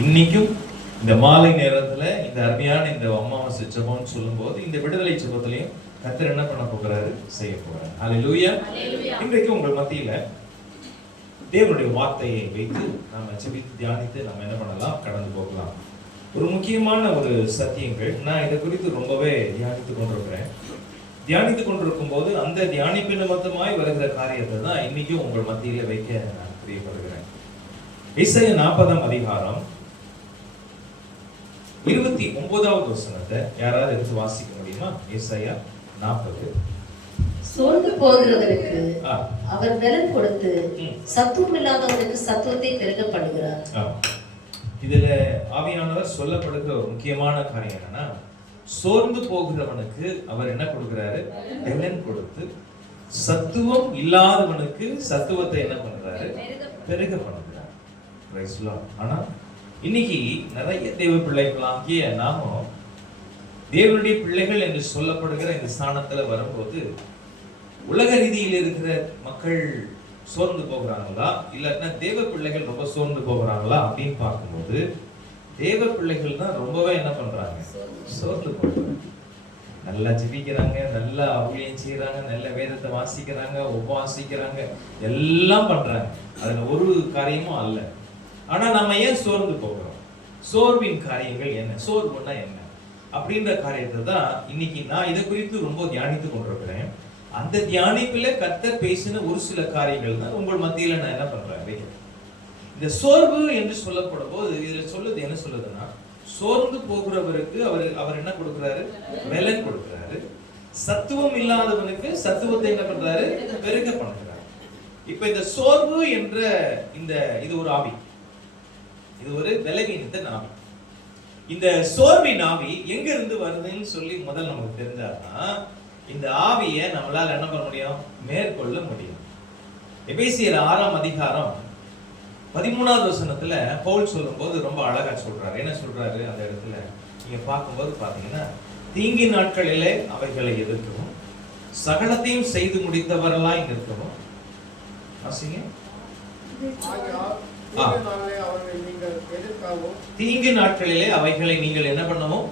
இன்னைக்கும் இந்த மாலை நேரத்துல இந்த அருமையான இந்த அமாவாசை ஜெபம்னு சொல்லும்போது இந்த விடுதலை ஜெபத்திலையும் கர்த்தர் என்ன பண்ண போகிறாரு, செய்ய போகிறார். ஹல்லேலூயா. இன்றைக்கு உங்கள் மத்தியில தேவனுடைய வார்த்தையை வைத்து நாம ஜெபித்து தியானித்து நம்ம என்ன பண்ணலாம், கடந்து போகலாம். ஒரு முக்கியமான ஒரு சத்தியங்கள், நான் இதை குறித்து ரொம்பவே தியானித்துக் கொண்டிருக்கும் போது அந்த தியானிப்பு நிமித்தமாய் வருகிற காரியத்தை தான் இன்னைக்கும் உங்கள் மத்தியில வைக்க நான் பிரியப்படுகிறேன். ஏசாயா 40ஆம் அதிகாரம் 29வது வசனத்தை யாராவது எடுத்து வாசிக்க முடியுமா? ஏசாயா 40. சோர்ந்து போகிறவருக்கு அவர் பலன் கொடுத்து சத்துவம் இல்லாதவனுக்கு சத்துவத்தை பெருக பண்ணுகிறார். இதுல ஆவியானவர் சொல்லப்படுகிற ஒரு முக்கியமான காரியம் என்னன்னா, சோர்ந்து போகிறவனுக்கு அவர் என்ன கொடுக்கிறாரு, பலன் கொடுத்து சத்துவம் இல்லாதவனுக்கு சத்துவத்தை என்ன பண்றாரு, பெருக பண்ணுகிறார். Price the Lord. ஆனா இன்னைக்கு நிறைய தேவ பிள்ளைகளாகிய நாமும் தேவனுடைய பிள்ளைகள் என்று சொல்லப்படுகிற இந்த ஸ்தானத்துல வரும்போது உலக ரீதியில் இருக்கிற மக்கள் சோர்ந்து போகிறாங்களா, இல்லன்னா தேவ பிள்ளைகள் ரொம்ப சோர்ந்து போகிறாங்களா அப்படின்னு பார்க்கும்போது தேவ பிள்ளைகள் தான் ரொம்பவே என்ன பண்றாங்க, சோர்ந்து போகிறாங்க. நல்லா ஜெபிக்கிறாங்க, நல்லா ஊழியம் செய்யறாங்க, நல்ல வேதத்தை வாசிக்கிறாங்க, உபவாசிக்கிறாங்க, எல்லாம் பண்றாங்க. அதுல ஒரு காரியமும் அல்ல. ஆனா நம்ம ஏன் சோர்ந்து போகிறோம்? சோர்வின் காரியங்கள் என்ன, சோர்வுன்னா என்ன அப்படின்ற காரியத்தை தான் இன்னைக்கு நான் இதை குறித்து ரொம்ப தியானித்து கொண்டிருக்கிறேன். அந்த தியானிப்புல கர்த்தர் பேசின ஒரு சில காரியங்கள் தான் உங்கள் மத்தியில நான் என்ன பண்றேன். இந்த சோர்வு என்று சொல்லப்படும் போது இதுல சொல்லுது என்ன சொல்லுதுன்னா, சோர்ந்து போகிறவருக்கு அவர் என்ன கொடுக்கிறாரு, பலன் கொடுக்கிறாரு. சத்துவம் இல்லாதவனுக்கு சத்துவத்தை என்ன பண்றாரு, பெருக பண்ணுகிறார். இப்ப இந்த சோர்வு என்ற இது ஒரு ஆவி, இது ஒரு பலவீனத்தின் ஆவி. இந்த சோர்வின் ஆவி எங்க இருந்து வருதுன்னு சொல்லி முதல் நமக்கு தெரிஞ்சாதான் இந்த ஆவியை நம்மளால என்ன பண்ண முடியும், மேற்கொள்ள முடியும். எபேசியர் 6ஆம் அதிகாரம் 13வது வசனத்துல பவுல் சொல்லும்போது ரொம்ப அழகா சொல்றாரு. என்ன சொல்றாரு அந்த இடத்துல நீங்க பார்க்கும்போது பாத்தீங்கன்னா, தீங்கி நாட்களிலே அவைகளை எதிர்க்கவும் சகலத்தையும் செய்து முடித்தவர்களாய் நிற்கவும். தீங்கு நாட்களிலே அவைகளை நீங்கள் என்ன பண்ணவும்,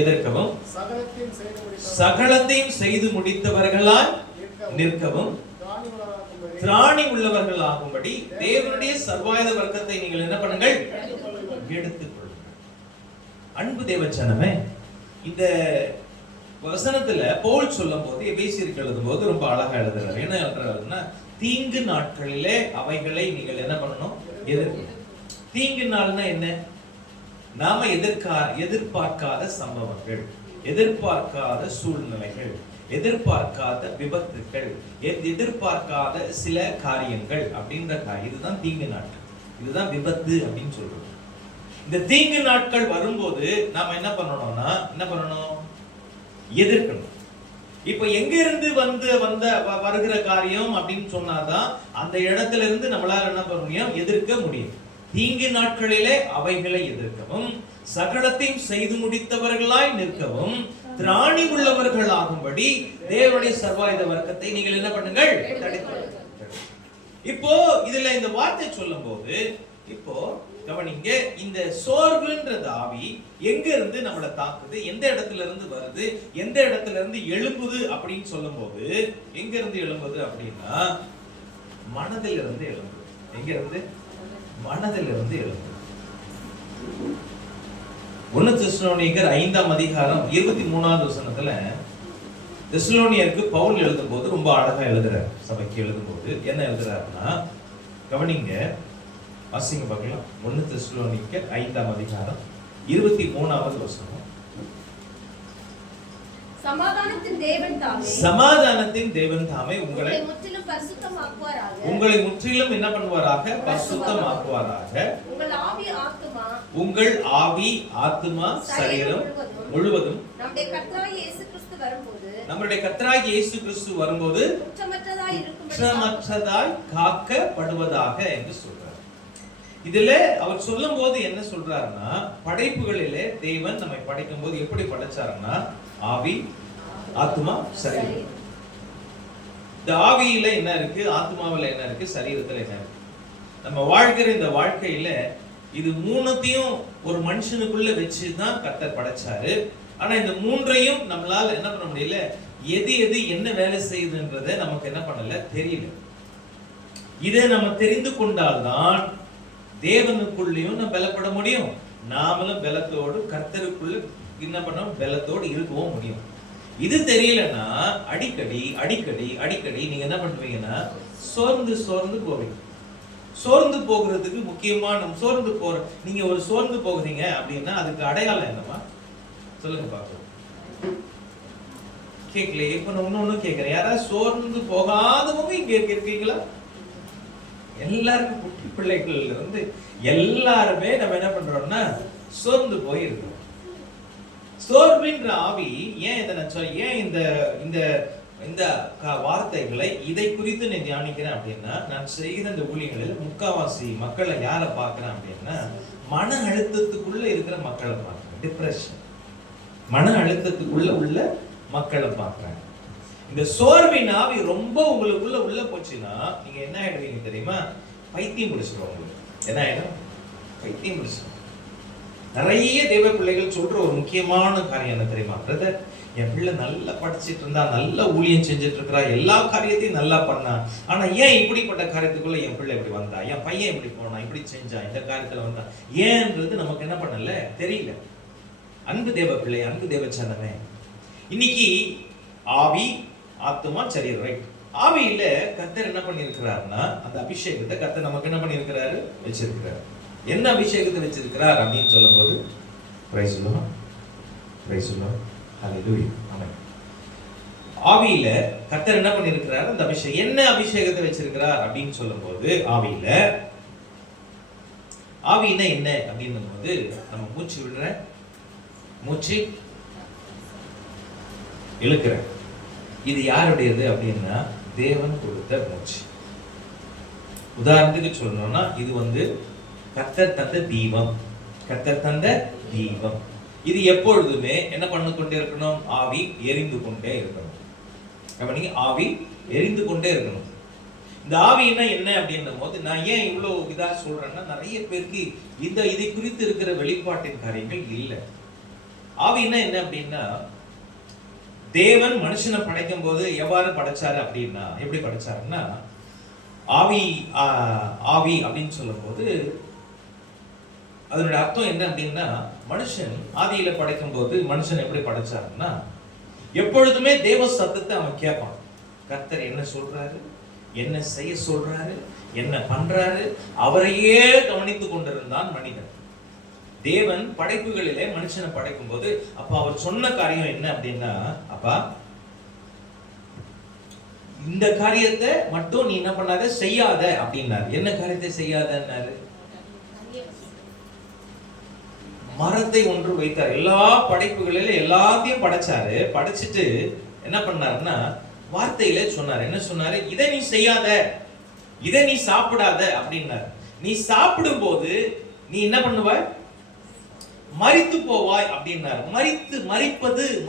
எதிர்க்கவும் சகலத்தையும் செய்து முடித்தவர்களாய் நிற்கவும் திராணி உள்ளவர்கள் ஆகும்படி தேவனுடைய சர்வாயுத வர்க்கத்தை நீங்கள் என்ன பண்ணுங்கள், எடுத்துக் கொள்ளுங்கள். அன்பு தேவச்சனமே, இந்த வசனத்துல பவுல் சொல்லும் போது எபேசியருக்கு எழுதும் போது ரொம்ப அழகா எழுதுறாரு. என்ன எழுதுறாருன்னா, தீங்கு நாட்களிலே அவைகளை நீங்கள் என்ன பண்ணணும், எதிர்க்கணும். தீங்கு நாள்னா என்ன, நாம எதிர்பார்க்காத சம்பவங்கள், எதிர்பார்க்காத சூழ்நிலைகள், எதிர்பார்க்காத விபத்துக்கள், எதிர்பார்க்காத சில காரியங்கள் அப்படின்ற இதுதான் தீங்கு நாட்கள், இதுதான் விபத்து அப்படின்னு சொல்றோம். இந்த தீங்கு நாட்கள் வரும்போது நாம என்ன பண்ணணும், எதிர்க்கணும். இப்ப எங்க இருந்து வருகிற காரியம் அப்படின்னு சொன்னாதான் அந்த இடத்துல இருந்து நம்மளால என்ன பண்ண முடியும், எதிர்க்க முடியும். தீங்கு நாட்களிலே அவைகளை எதிர்க்கவும் சகலத்தையும் செய்து முடித்தவர்களாய் நிற்கவும் திராணி உள்ளவர்கள் ஆகும்படி தேவனுடைய சர்வாயுத வர்க்கத்தை நீங்கள் என்ன பண்ணுங்கள், தடுத்து. இப்போ இதுல இந்த வார்த்தை சொல்லும் போது இப்போ கவனிங்க, இந்த சோர்வுன்றது ஆவி எங்க இருந்து நம்மளை தாக்குது, எந்த இடத்துல இருந்து வருது, எந்த இடத்துல இருந்து எழும்புது அப்படின்னு சொல்லும் போது எங்க இருந்து எழும்புது அப்படின்னா, மனதில் இருந்து எழும்புது. எங்க இருந்து, மனதில் இருந்து எழும்புது. 1 தெசலோனிக்கர் 5ஆம் அதிகாரம் 23வது வசனத்துல தெசலோனியருக்கு பவுல் எழுதும் போது ரொம்ப அழகா எழுதுறார். சபைக்கு எழுதும் போது என்ன எழுதுறாருன்னா, கவனிங்க, வாசிங்க பார்க்கலாம். 1 தெசலோனிக்கர் 5ஆம் அதிகாரம் 23வது வசனம். சமாதானத்தின் தேவன் தாமே உங்களை முற்றிலும் என்ன பண்ணுவாராக, பரிசுத்தமாக்குவாராக. உங்கள் ஆவி ஆத்துமா சரீரம் முழுவதும் நம்முடைய கர்த்தராகிய இயேசு கிறிஸ்து வரும்போது குற்றமற்றதாய் காக்கப்படுவதாக என்று சொல்றார். இதுல அவர் சொல்லும் போது என்ன சொல்றாருன்னா, படைப்புகளிலே தேவன் நம்மை படைக்கும் போது எப்படி படைச்சாருன்னா, ஆவி ஆத்மா சரீரம். இந்த ஆவியில என்ன இருக்கு, ஆத்மாவில என்ன இருக்கு, சரீரத்துல என்ன இருக்கு. நம்ம வாழ்கிற இந்த வாழ்க்கையில இது மூணுத்தையும் ஒரு மனுஷனுக்குள்ள வச்சுதான் கர்த்தர் படைச்சாரு. ஆனா இந்த மூன்றையும் நம்மளால என்ன பண்ண முடியல, எது எது என்ன வேலை செய்யுதுன்றத நமக்கு என்ன பண்ணல, தெரியல. இதை நம்ம தெரிந்து கொண்டால்தான் தேவனுக்குள்ளேயும் நம்ம பலப்பட முடியும். நாமளும் பலத்தோடு கர்த்தருக்குள்ள என்ன பண்ணோம், பலத்தோடு இருக்கவும் முடியும். இது தெரியலன்னா அடிக்கடி அடிக்கடி அடிக்கடி நீங்க என்ன பண்ணுவீங்கன்னா சோர்ந்து சோர்ந்து போவீங்க. சோர்ந்து போகிறதுக்கு முக்கியமான சோர்ந்து போற, நீங்க ஒரு சோர்ந்து போகிறீங்க அப்படின்னா அதுக்கு அடையாளம் என்னமா சொல்லுங்க பாப்போம். கேட்கல. இப்ப நான் இன்னொன்னு கேட்கிறேன், யாராவது சோர்ந்து போகாதவங்க இங்க இருக்கீங்களா? எல்லாருக்கும் குட்டி பிள்ளைகள் இருந்து எல்லாருமே நம்ம என்ன பண்றோம்னா சோர்ந்து போய் இருக்கோம். சோர்வின்ற ஆவி ஏன் இதை ஏன் இந்த இந்த இந்த வார்த்தைகளை இதை குறித்து நான் தியானிக்கிறேன் அப்படின்னா, நான் செய்கிற இந்த ஊழியங்களில் முக்காவாசி மக்களை யாரை பார்க்கிறேன் அப்படின்னா மன அழுத்தத்துக்குள்ள இருக்கிற மக்களை பார்க்கிறேன். டிப்ரெஷன், மன அழுத்தத்துக்குள்ள உள்ள மக்களை பார்க்கிறேன். இந்த சோர்வின் ஆவி ரொம்ப உங்களுக்குள்ள உள்ள போச்சுன்னா நீங்க என்ன ஆயிடுவீங்க தெரியுமா? பைத்தியம் பிடிச்சிடும். உங்களுக்கு என்ன ஆயிடும்? பைத்தியம் பிடிச்சிடும். நிறைய தேவ பிள்ளைகள் சொல்ற ஒரு முக்கியமான காரியம் என்ன தெரியுமா? பிரதர், என் பிள்ளை நல்லா படிச்சுட்டு இருந்தா, நல்லா ஊழியம் செஞ்சுட்டு இருக்கிறா, எல்லா காரியத்தையும் நல்லா பண்ணா, ஆனா ஏன் இப்படிப்பட்ட காரியத்துக்குள்ள என் பிள்ளை இப்படி வந்தா, என் பையன் இப்படி போனா, இப்படி செஞ்சா, இந்த காரியத்துல வந்தா, ஏன்றது நமக்கு என்ன பண்ணல, தெரியல. அன்பு தேவ பிள்ளை, அன்பு தேவ சனமே, இன்னைக்கு ஆவி ஆத்துமா சரீரம், ரைட்? ஆவியில கர்த்தர் என்ன பண்ணியிருக்கிறாருன்னா அந்த அபிஷேகத்தை கர்த்தர் நமக்கு என்ன பண்ணியிருக்கிறாரு, வச்சிருக்கிறாரு. என்ன அபிஷேகத்தை வச்சிருக்கிறார் அப்படின்னு சொல்லும்போது praise the lord, praise the lord, hallelujah, amen. ஆவியில கர்த்தர் என்ன பண்ணியிருக்கிறார், அந்த அபிஷேகம். என்ன அபிஷேகத்தை வச்சிருக்கிறார் அப்படின்னு சொல்லும்போது ஆவியில, ஆவினா என்ன அப்படின்னும் போது நம்ம மூச்சு விடுற, மூச்சு இழுக்கிற, இது யாருடையது அப்படின்னா தேவன் கொடுத்த மூச்சு. உதாரணத்துக்கு சொல்லணும்னா இது கர்த்தர் தந்த தீபம், கர்த்தர் தந்த தீபம். இது எப்பொழுதுமே என்ன பண்ணி கொண்டே இருக்கணும், ஆவி எரிந்து கொண்டே இருக்கணும். நீங்க ஆவி எரிந்து கொண்டே இருக்கணும். இந்த ஆவினா என்ன அப்படின்னும் போது நான் ஏன் இவ்வளவு இதா சொல்றேன்னா, நிறைய பேருக்கு இதை குறித்து இருக்கிற வெளிப்பாட்டின் காரியங்கள் இல்லை. ஆவினா என்ன அப்படின்னா, தேவன் மனுஷனை படைக்கும் போது எவ்வாறு படைச்சாரு அப்படின்னா, எப்படி படைச்சாருன்னா, ஆவி ஆவி அப்படின்னு சொல்லும் போது அதனுடைய அர்த்தம் என்ன அப்படின்னா, மனுஷன் ஆதியில படைக்கும் போது மனுஷன் எப்படி படைச்சாருன்னா, எப்பொழுதுமே தேவ சத்தத்தை அவன் கேட்பான். கர்த்தர் என்ன சொல்றாரு, என்ன செய்ய சொல்றாரு, என்ன பண்றாரு, அவரையே கவனித்துக் கொண்டிருந்தான் மனிதன். தேவன் படைப்புகளிலே மனுஷனை படைக்கும் போது அப்ப அவர் சொன்ன காரியம் என்ன அப்படின்னா, அப்பா இந்த காரியத்தை மட்டும் நீ என்ன பண்ணாத, செய்யாத அப்படின்னாரு. என்ன காரியத்தை செய்யாதன்னாரு? மரத்தை ஒன்று வைத்தார். எல்லா படைப்புகளில எல்லாத்தையும் படைச்சாரு. படைச்சிட்டு என்ன பண்ணாருன்னா வார்த்தையில சொன்னாரு. என்ன சொன்னாரு? இதை நீ செய்யாத, இதை நீ சாப்பிடாத அப்படின்னாரு. நீ சாப்பிடும் போது நீ என்ன பண்ணுவ, மரித்து போவாய் அப்படின்னாரு.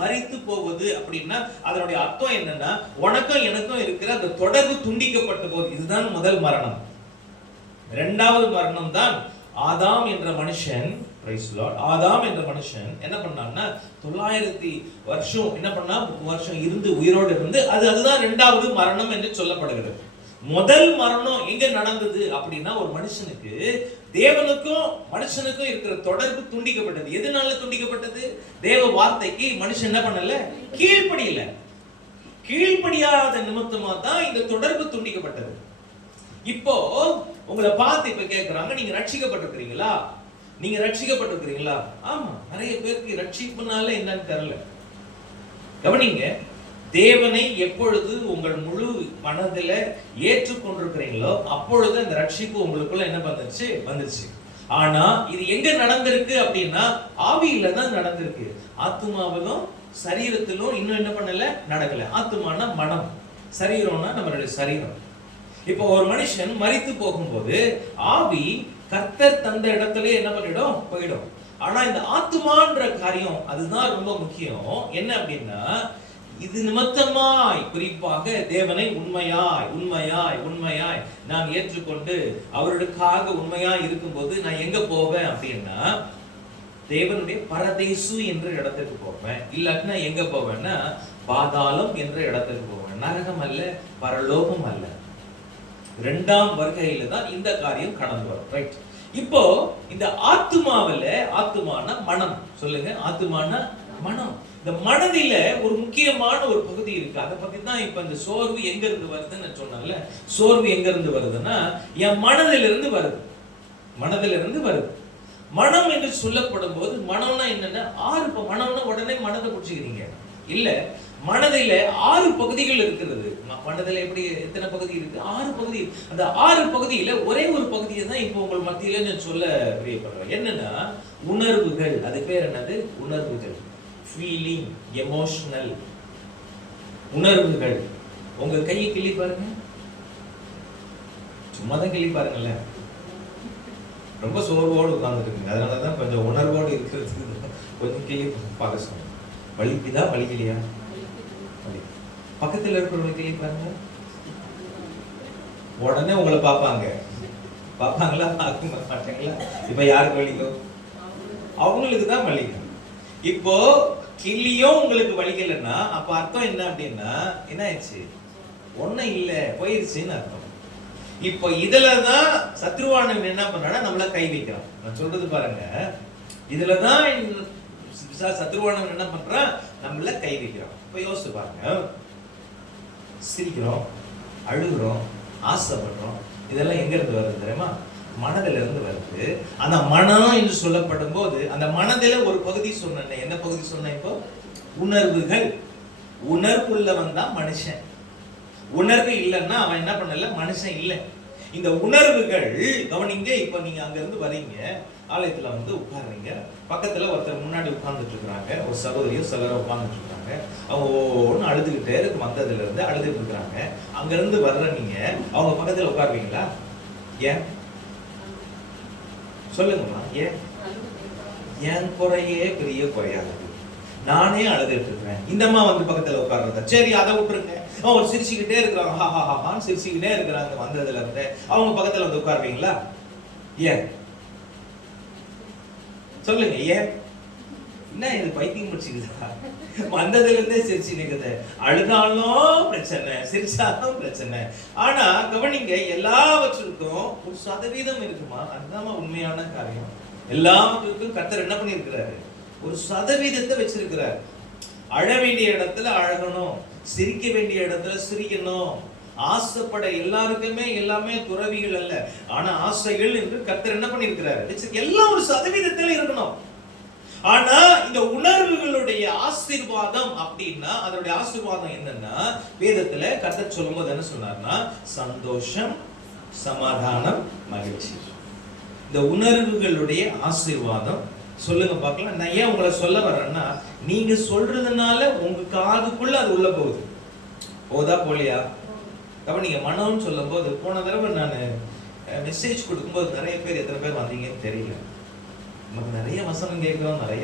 மரித்து போவது அப்படின்னா அதனுடைய அர்த்தம் என்னன்னா, உனக்கும் எனக்கும் இருக்கிற அந்த தொடர்பு துண்டிக்கப்பட்ட போது, இதுதான் முதல் மரணம். இரண்டாவது மரணம் தான் ஆதாம் என்ற மனுஷன், பிரைஸ் தி லார்ட், ஆதாம் என்ற மனுஷன் என்ன பண்ணான்னா 900 வருஷம் என்ன பண்ணா, வருஷம் இருந்து உயிரோடு இருந்து, அதுதான் இரண்டாவது மரணம் என்று சொல்லப்படுகிறது. முதல் மரணம் எங்க நடந்தது அப்படின்னா, ஒரு மனுஷனுக்கு தேவனுக்கும் மனுஷனுக்கும் இருக்கிற தொடர்பு துண்டிக்கப்பட்டது. எதனால துண்டிக்கப்பட்டது? தேவ வார்த்தைக்கு மனுஷன் என்ன பண்ணல, கீழ்ப்படியல. கீழ்ப்படியாத நிமித்தமா தான் இந்த தொடர்பு துண்டிக்கப்பட்டது. இப்போ உங்களை பார்த்து இப்ப கேட்கறாங்க, நீங்க ரட்சிக்கப்பட்டிருக்கிறீங்களா, நீங்க ரட்சிக்கப்பட்டிருக்கிறீங்களா? ஆமா, நிறைய பேருக்கு ரட்சிப்புனால என்னன்னு தெரியல. கவனிங்க, தேவனை எப்பொழுது உங்கள் முழு மனதில ஏற்றுக்கொண்டிருக்கிறீங்களோ அப்பொழுது அந்த ரட்சிப்பு உங்களுக்குள்ள என்ன வந்துச்சு. ஆனா இது எங்க நடந்திருக்கு அப்படின்னா, ஆவியில தான் நடந்திருக்கு. ஆத்துமாவிலும் சரீரத்திலும் இன்னும் என்ன பண்ணல, நடக்கல. ஆத்துமான மனம், சரீரம்னா நம்மளுடைய சரீரம். இப்போ ஒரு மனுஷன் மரித்து போகும்போது ஆவி கர்த்தர் தந்த இடத்துல என்ன பண்ணிடும், போயிடும். ஆனா இந்த ஆத்துமான்ற காரியம் அதுதான் ரொம்ப முக்கியம். என்ன அப்படின்னா, இது நிமித்தமாய் குறிப்பாக தேவனை உண்மையாய் உண்மையாய் உண்மையாய் நான் ஏற்றுக்கொண்டு அவருக்காக உண்மையாய் இருக்கும்போது நான் எங்க போவேன் அப்படின்னா தேவனுடைய பரதேசு என்ற இடத்துக்கு போவேன். இல்லாட்டினா எங்க போவேன்னா பாதாளம் என்ற இடத்துக்கு போவேன். நரகம் அல்ல, பரலோகம் அல்ல. இரண்டாம் வருகையில தான் இந்த காரியம் கடந்து வரும். ரைட். இப்போ இந்த ஆத்துமாவில, ஆத்துமான மனம், சொல்லுங்க, ஆத்துமான மனம். இந்த மனதில ஒரு முக்கியமான ஒரு பகுதி இருக்கு. அதை பத்தி தான் இப்ப இந்த சோர்வு எங்க இருந்து வருதுன்னு சொன்னால, சோர்வு எங்க இருந்து வருதுன்னா என் மனதிலிருந்து வருது. மனதிலிருந்து வருது. மனம் என்று சொல்லப்படும் போது மனம்னா என்னன்னா மனம்னா உடனே மனதை புடிச்சுக்கிறீங்க இல்ல. மனதில 6 பகுதிகள் இருக்கிறது. மனதில எப்படி எத்தனை பகுதி இருக்கு? 6 பகுதி. அந்த 6 பகுதியில ஒரே ஒரு பகுதியை தான் இப்போ உங்கள் மத்தியில நான் சொல்ல பிரியப்படுறேன். என்னன்னா உணர்வுகள். அது பேர் என்னது? உணர்வுகள். ஃபீலிங், எமோஷனல் உணர்வுகள். உங்க கையை கிள்ளி பாருங்க. சும்மா தான் கிள்ளி பாருங்களேன். ரொம்ப சோர்வோடு உட்கார்ந்துருக்கீங்க. அதனாலதான் கொஞ்சம் உணர்வோடு இருக்கிறது கொஞ்சம் கிள்ளி பார்க்க சொன்னேன். வலிக்குதா வலிக்கலையா? பக்கத்துல இருக்கிறவங்க கிள்ளி பாருங்க. உடனே உங்களை பார்ப்பாங்களா? பார்க்க மாட்டாங்களா? இப்ப யாருக்கு வலிக்கும்? அவங்களுக்கு தான் வலிக்கும். இப்போ கிள்ளியும் உங்களுக்கு வலிக்கலைன்னா அப்ப அர்த்தம் என்ன அப்படின்னா என்ன ஆயிடுச்சு? ஒன்னும் இல்ல, போயிருச்சுன்னு அர்த்தம். இப்போ இதுலதான் சத்ருவானவன் என்ன பண்றான்னா நம்மள கை வைக்கிறான். நான் சொல்றது பாருங்க, இதுலதான் சத்ருவானவன் என்ன பண்றான்? நம்மள கை வைக்கிறான். இப்ப யோசிச்சு பாருங்க, சிரிக்கிறோம், அழுகுறோம், ஆசைப்படுறோம், இதெல்லாம் எங்க இருந்து வருது தெரியுமா? மனதில இருந்து வருது. அந்த மனம் என்று சொல்லப்படும் போது அந்த மனதில ஒரு பகுதி சொன்னேன். என்ன பகுதி சொன்னேன்? இப்போ உணர்வுகள். உணர்வுள்ளவன் தான் மனுஷன். உணர்வு இல்லைன்னா அவன் என்ன பண்ணல? மனுஷன் இல்லை. இந்த உணர்வுகள் கவனிங்க. இப்ப நீங்க அங்க இருந்து வரீங்க, ஆலயத்துல வந்து உட்கார்றீங்க. பக்கத்துல ஒருத்தர் முன்னாடி உட்கார்ந்துட்டு இருக்காங்க, ஒரு சகோதரியோ சிலரோ உட்கார்ந்துட்டு இருக்காங்க. அவங்க ஒவ்வொன்னு அழுதுகிட்டே இருக்கு, வந்ததுல இருந்து அழுதுட்டு இருக்காங்க. அங்க இருந்து வர்ற நீங்க அவங்க பக்கத்துல உட்காருவீங்களா? ஏன் சொல்லுங்கம்மா? ஏன் குறையே பெரிய குறையாது. நானே அழுதுட்டு இருக்கிறேன், இந்த அம்மா வந்து பக்கத்துல உட்கார்றத சரி அதை விட்டுருங்க. அவங்க சிரிச்சுக்கிட்டே இருக்கிறாங்க, ஹாஹாஹான்னு சிரிச்சுக்கிட்டே இருக்கிறாங்க. வந்ததுல இருந்து அவங்க பக்கத்துல வந்து உட்காருவீங்களா? ஏன் சொல்லுங்க? ஏன்? என்ன இது பைத்தியம் முடிச்சுக்குதா? வந்ததுல இருந்தே சிரிச்சு நிக்குது. அழுதாலும் பிரச்சனை, சிரிச்சாலும் பிரச்சனை. ஆனா கவனிங்க, எல்லாவற்றுக்கும் ஒரு சதவீதம் இருக்குமா? அதுதான் உண்மையான காரியம். எல்லாவற்றுக்கும் கர்த்தர் என்ன பண்ணிருக்கிறாரு? ஒரு சதவீதத்தை வச்சிருக்கிறார். அழ வேண்டிய இடத்துல அழகணும், சிரிக்க வேண்டிய இடத்துல சிரிக்கணும். ஆசைப்பட எல்லாருக்குமே எல்லாமே துறவிகள் அல்ல, ஆனா ஆசைகள் என்று கர்த்தர் என்ன பண்ணிருக்கிறாரு? எல்லாம் ஒரு சதவீதத்துல இருக்கணும். ஆனா இந்த உணர்வுகளுடைய ஆசீர்வாதம் அப்படின்னா அதனுடைய ஆசீர்வாதம் என்னன்னா வேதத்துல கர்த்தர் சொல்லும்போது என்ன சொன்னார்னா சந்தோஷம், சமாதானம், மகிழ்ச்சி. இந்த உணர்வுகளுடைய ஆசீர்வாதம். சொல்லுங்க பார்க்கலாம். நான் ஏன் உங்களை சொல்ல வர்றேன்னா நீங்க சொல்றதுனால உங்க காதுக்குள்ள அது உள்ள போகுது. போதா போலியா? கவனிங்க, மனம்னு சொல்லும் போது போன தடவை நான் மெசேஜ் கொடுக்கும்போது நிறைய பேர் எத்தனை பேர் வந்தீங்கன்னு தெரியல. நமக்கு நிறைய வசனம் கேட்கிறோம், நிறைய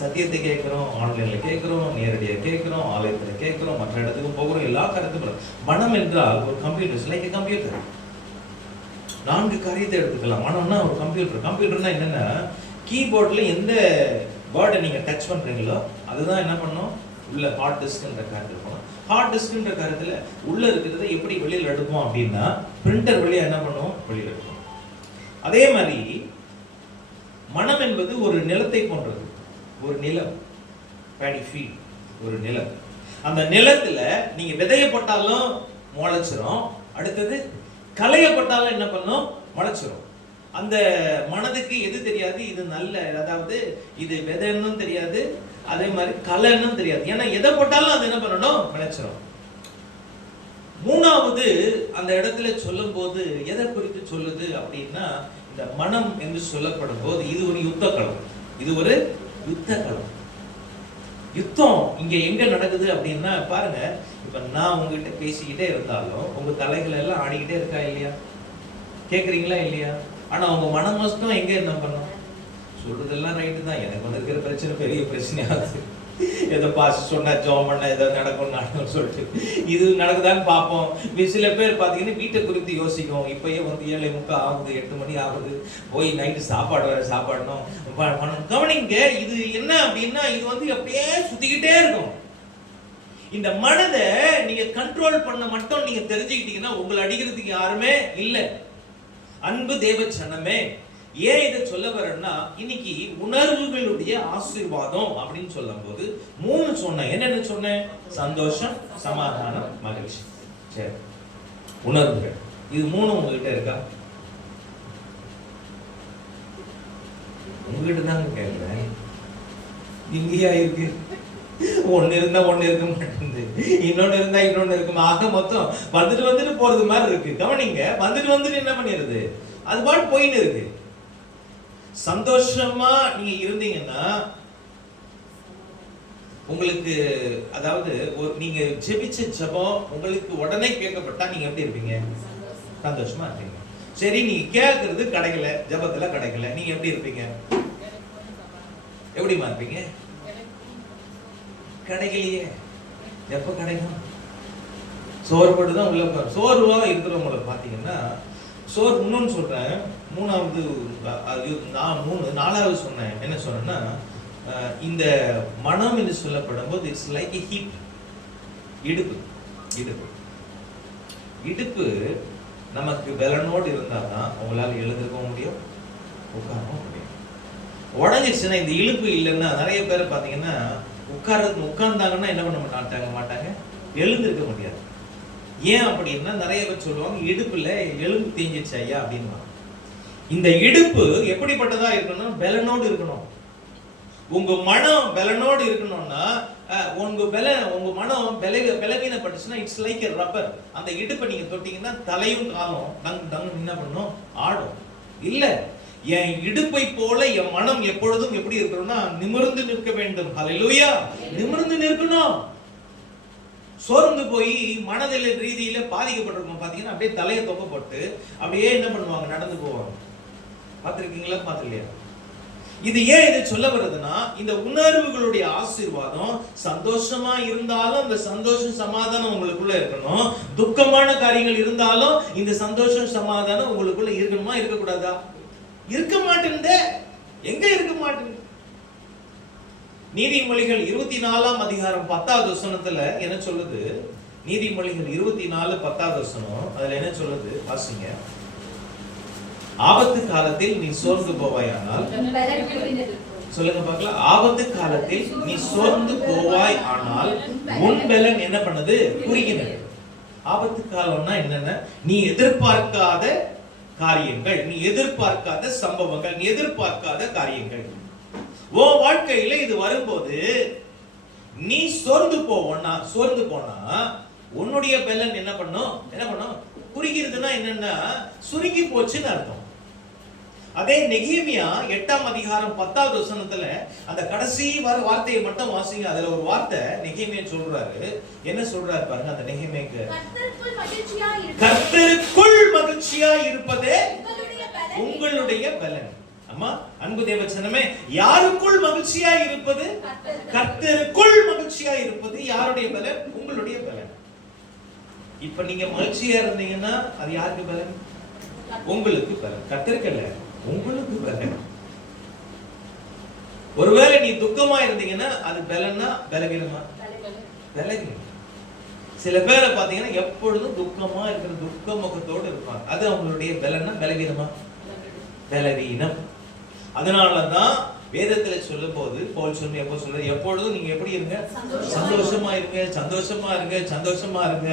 சத்தியத்தை கேட்கிறோம், ஆன்லைன்ல கேட்கிறோம், நேரடியாக கேட்கிறோம், ஆலயத்துல கேட்கிறோம், மற்ற இடத்துக்கும் போகிறோம், எல்லா கருத்துக்கும். மனம் என்றால் ஒரு கம்ப்யூட்டர், லைக் கம்ப்யூட்டர். 4 காரியத்தை எடுத்துக்கலாம். மனம்னா ஒரு கம்ப்யூட்டர். கம்ப்யூட்டர்னா என்னன்னா கீபோர்ட்ல எந்த வேர்டை நீங்க டச் பண்றீங்களோ அதுதான் என்ன பண்ணும்? உள்ள ஹார்ட் டிஸ்க்ன்ற கார்டு இருக்கும். ஹார்ட் டிஸ்க்ன்ற காரியத்துல உள்ள இருக்கிறத எப்படி வெளியில எடுப்போம் அப்படின்னா பிரிண்டர் வழியா என்ன பண்ணுவோம்? வெளியில எடுப்போம். அதே மாதிரி மனம் என்பது ஒரு நிலத்தை போன்றது. ஒரு நிலம், பேடி ஃபீல்ட், ஒரு நிலம். அந்த நிலத்துல நீங்க விதையப்பட்டாலும் முளைச்சிரும், அடுத்தது களையப்பட்டாலும் என்ன பண்ணும்? முளைச்சிரும். அந்த மனதுக்கு எது தெரியாது? இது நல்ல, அதாவது இது விதைன்னு தெரியாது, அதே மாதிரி களைன்னு தெரியாது. ஏன்னா எதை போட்டாலும் அது என்ன பண்ணணும்? முளைச்சிரும். 3வது அந்த இடத்துல சொல்லும் போது எதை குறித்து சொல்லுது அப்படின்னா இந்த மனம் என்று சொல்லப்படும் போது இது ஒரு யுத்த களம். இது ஒரு யுத்த களம். யுத்தம் இங்க எங்க நடக்குது அப்படின்னா பாருங்க, இப்ப நான் உங்ககிட்ட பேசிக்கிட்டே இருந்தாலும் உங்க தலைகள் எல்லாம் ஆடிக்கிட்டே இருக்கா இல்லையா? கேக்குறீங்களா இல்லையா? ஆனா உங்க மனம் மட்டும் எங்க என்ன பண்ணும்? சொல்றதெல்லாம் ரைட்டு தான், எனக்கு வந்து இருக்கிற பிரச்சனை பெரிய பிரச்சனையாகுது. ஏதோ பாஸ் சொன்னா ஜோம் பண்ண ஏதோ நடக்கும் சொல்லிட்டு இது நடக்குதான்னு பார்ப்போம். சில பேர் பார்த்தீங்கன்னா வீட்டை குறித்து யோசிக்கும். இப்பயே வந்து 7:45 ஆகுது, 8 மணி ஆகுது, போய் நைட்டு சாப்பாடு வேற சாப்பாடணும். கவனிங்க, இது என்ன அப்படின்னா இது வந்து அப்படியே சுத்திக்கிட்டே இருக்கும். இந்த மனதை நீங்க கண்ட்ரோல் பண்ண மட்டும் நீங்க தெரிஞ்சுக்கிட்டீங்கன்னா உங்களை அடிக்கிறதுக்கு யாருமே இல்லை. அன்பு தேவ சனமே, ஏன் இதை சொல்ல வரேன்னா, இன்னைக்கு உணர்வுகளுடைய ஆசீர்வாதம் அப்படின்னு சொல்லும் போது 3 சொன்னேன். என்னென்ன சொன்னேன்? சந்தோஷம், சமாதானம், மகிழ்ச்சி. சரி, உணர்வுகள். இது 3 உங்ககிட்ட இருக்கா? உங்ககிட்ட தாங்க கேட்கிறேன். இங்கேயா இருக்கு? ஒன்னு இருந்தா ஒன்னு இருக்க மாட்டேங்குது, இன்னொன்னு இருந்தா இன்னொன்னு இருக்கும். ஆக மொத்தம் வந்துட்டு போறது மாதிரி இருக்கு. கவனிங்க, வந்துட்டு என்ன பண்ணிருது? அது பாட்டு போயின்னு இருக்கு. சந்தோஷமா நீங்க இருந்தீங்கன்னா உங்களுக்கு, அதாவது நீங்க ஜெபிச்ச ஜெபம் உங்களுக்கு உடனே கேட்கப்பட்டா நீங்க எப்படி இருப்பீங்க? சந்தோஷமா இருப்பீங்க. சரி, நீங்க கேட்கறது கிடைக்கல, ஜெபத்துல கிடைக்கல, நீங்க எப்படி இருப்பீங்க? எப்படிமா இருப்பீங்க? கிடைக்கலையே. எப்ப கிடைக்கும்? சோர்வுபட்டுதான் உள்ள. சோர்வா இருக்கிறவங்களை பாத்தீங்கன்னா, சோர் இன்னொன்னு சொல்றேன், 3வது நாலாவது சொன்னேன். என்ன சொன்னேன்னா, இந்த மனம் என்று சொல்லப்படும் போது இட்ஸ் லைக் எ ஹீப். இடுப்பு நமக்கு பலனோடு இருந்தாதான் உங்களால எழுந்திருக்கவும் முடியும், உட்காரவும் முடியும். உடஞ்சிச்சுன்னா, இந்த இழுப்பு இல்லைன்னா நிறைய பேர் பாத்தீங்கன்னா உட்கார்ந்தாங்கன்னா என்ன பண்ண மாட்டாங்க, எழுந்திருக்க முடியாது. ஏன் அப்படின்னா நிறைய பேர் சொல்லுவாங்க, இடுப்புல எலும்பு தேஞ்சிச்சு ஐயா அப்படின்னு. இந்த இடுப்பு எப்படிப்பட்டதா இருக்கணும்? பலனோடு இருக்கணும். உங்க மனம் பலனோடு இருக்கணும்னா, உங்க மனம் பலவீனப்பட்டுச்சுன்னா இட்ஸ் லைக் எ ரப்பர். அந்த இடுப்பை நீங்க தொட்டீங்கன்னா தலையும் காலும் டங் என்ன பண்ணும்? ஆடும். இல்ல, என் இடுப்பை போல என் மனம் எப்பொழுதும் எப்படி இருக்கணும்னா நிமிர்ந்து நிற்க வேண்டும். ஹல்லேலூயா! நிமிர்ந்து நிற்கணும். சோர்ந்து போய் மனதில் ரீதியில பாதிக்கப்பட்டிருக்கும் பாத்தீங்கன்னா, அப்படியே தலையை தொங்க போட்டு அப்படியே என்ன பண்ணுவாங்க? நடந்து போவாங்க. பார்த்திருக்கீங்களா? பார்த்தில்லையா? இது ஏன் இதை சொல்ல வருதுன்னா, இந்த உணர்வுகளுடைய ஆசீர்வாதம் சந்தோஷமா இருந்தாலும் அந்த சந்தோஷம் சமாதானம் உங்களுக்குள்ள இருக்கணும். துக்கமான காரியங்கள் இருந்தாலும் இந்த சந்தோஷம் சமாதானம் உங்களுக்குள்ள இருக்கணுமா, இருக்கக்கூடாதா? இருக்க மாட்டேங்குதே. எங்க இருக்க மாட்டேங்குது? நீதிமொழிகள் 24ஆம் அதிகாரம் 10வது வசனத்துல என்ன சொல்லுது? நீதிமொழிகள் 24:10வது வசனம், அதுல என்ன சொல்லுது? வாசிங்க. ஆபத்து காலத்தில் நீ சோர்ந்து போவாயானால், சொல்லுங்க பார்க்கலாம். ஆபத்து காலத்தில் நீ சோர்ந்து போவாய் ஆனால் உன் பலன் என்ன பண்ணுது? குறுகினது. ஆபத்து காலம்னா என்னன்னா, நீ எதிர்பார்க்காத காரியங்கள், நீ எதிர்பார்க்காத சம்பவங்கள், நீ எதிர்பார்க்காத காரியங்கள் உன் வாழ்க்கையில இது வரும்போது நீ சோர்ந்து போனா உன்னுடைய பலன் என்ன பண்ணும்? குறுகிறதுனா என்னன்னா சுருங்கி போச்சுன்னு அர்த்தம். அதே நெகேமியா 8ஆம் அதிகாரம் 10வது வசனத்துல அந்த கடைசி வார்த்தையை மட்டும் வாசிங்க. அதுல ஒரு வார்த்தை நெகேமியா சொல்றாரு. என்ன சொல்றாரு பாருங்க. அந்த நெகேமியாக்கு, கர்த்தருக்குள் மகிழ்ச்சியா இருப்பதே உங்களுடைய பலன். அம்மா, அன்பு தேவச்சனமே, யாருக்குள் மகிழ்ச்சியா இருப்பது? கர்த்தருக்குள் மகிழ்ச்சியா இருப்பது யாருடைய பலன்? உங்களுடைய பலன். இப்ப நீங்க மகிழ்ச்சியா இருந்தீங்கன்னா அது யாருக்கு பலன்? உங்களுக்கு பலன். கர்த்தருக்கு இல்ல, உங்களுக்கு பலன். ஒருவேளை நீ துக்கமா இருந்தீங்கன்னா அது பலனா பலவீனமா? பலவீனம். சில பேரை பாத்தீங்கன்னா எப்பொழுதும் துக்கமா இருக்கிற, துக்க முகத்தோடு இருப்பாங்க. அது அவங்களுடைய பலனா பலவீனமா? பலவீனம். அதனாலதான் வேதத்துல சொல்லும் போது பவுல் சொல்லி எப்ப சொல்றாரு? எப்பொழுதும் நீங்க எப்படி இருங்க? சந்தோஷமா இருங்க, சந்தோஷமா இருங்க, சந்தோஷமா இருங்க.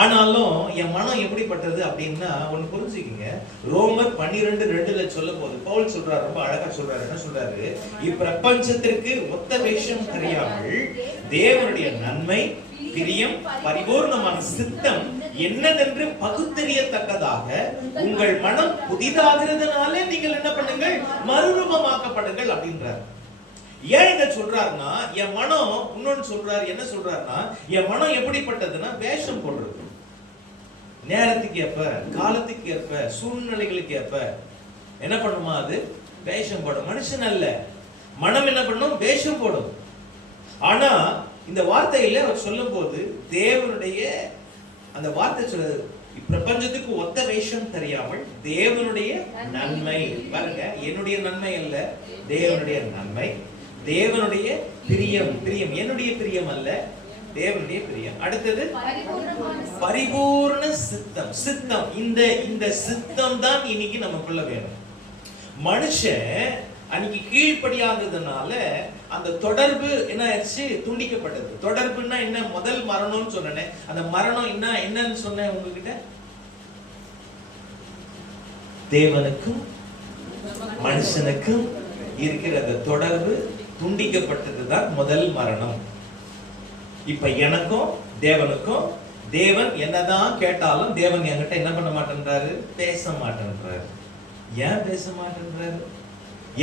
ஆனாலும் என் மனம் எப்படிப்பட்டது அப்படின்னா ஒன்னு புரிஞ்சுக்கீங்க. ரோமர் 12:2 சொல்லும் போது பவுல் சொல்றாரு, ரொம்ப அழகா சொல்றாரு. என்ன சொல்றாரு? இப்பிரபஞ்சத்திற்கு ஒத்த வேஷம் தெரியாமல் தேவனுடைய நன்மை, பிரியம், பரிபூர்ணமான சித்தம் என்னதென்று பகுத்தறியத்தக்கதாக உங்கள் மனம் புதிதாகிறதுனாலே நீங்கள் என்ன பண்ணுங்கள்? மறுரூபமாக்கப்படுங்கள் அப்படின்றார். ஏன் இத சொல்றாருன்னா, என் மனம் இன்னொன்னு சொல்றாரு. என்ன சொல்றாருன்னா, என் மனம் எப்படிப்பட்டதுன்னா வேஷம் போடுறது. நேரத்துக்கு ஏற்ப, காலத்துக்கு ஏற்ப, சூழ்நிலைகளுக்கு ஏற்ப என்ன பண்ணுமா? அது வேஷம் போடும். மனுஷன் அல்ல, மனம் என்ன பண்ணும்? வேஷம் போடும். ஆனா இந்த வார்த்தையில அவர் சொல்லும் போது தேவனுடைய அந்த வார்த்தை சொல்றது, பிரபஞ்சத்துக்கு ஒத்த வேஷம் தெரியாமல் தேவனுடைய நன்மை. பாருங்க, என்னுடைய நன்மை அல்ல, தேவனுடைய நன்மை, தேவனுடைய பிரியம். பிரியம் என்னுடைய பிரியம் அல்ல, தேவனுடைய பிரியம். அடுத்தது பரிபூர்ண சித்தம். சித்தம், இந்த சித்தம் தான் இன்னைக்கு நமக்குள்ள வேணும். மனுஷன் அன்னைக்கு கீழ்ப்படியாததுனால அந்த தொடர்பு என்ன ஆயிடுச்சு, துண்டிக்கப்பட்டது. தொடர்புன்னா என்ன, முதல் மரணம்னு சொன்னேன். அந்த மரணம் என்னன்னு சொன்னேன் உங்ககிட்ட, தேவனுக்கும் மனுஷனுக்கும் இருக்கிற அந்த தொடர்பு துண்டிக்கப்பட்டதுதான் முதல் மரணம். இப்ப எனக்கும் தேவனுக்கும், தேவன் என்னதான் கேட்டாலும் தேவன் என்கிட்ட என்ன பண்ண மாட்டேன்றாரு, பேச மாட்டேன்றாரு. ஏன் பேச மாட்டேன்றாரு,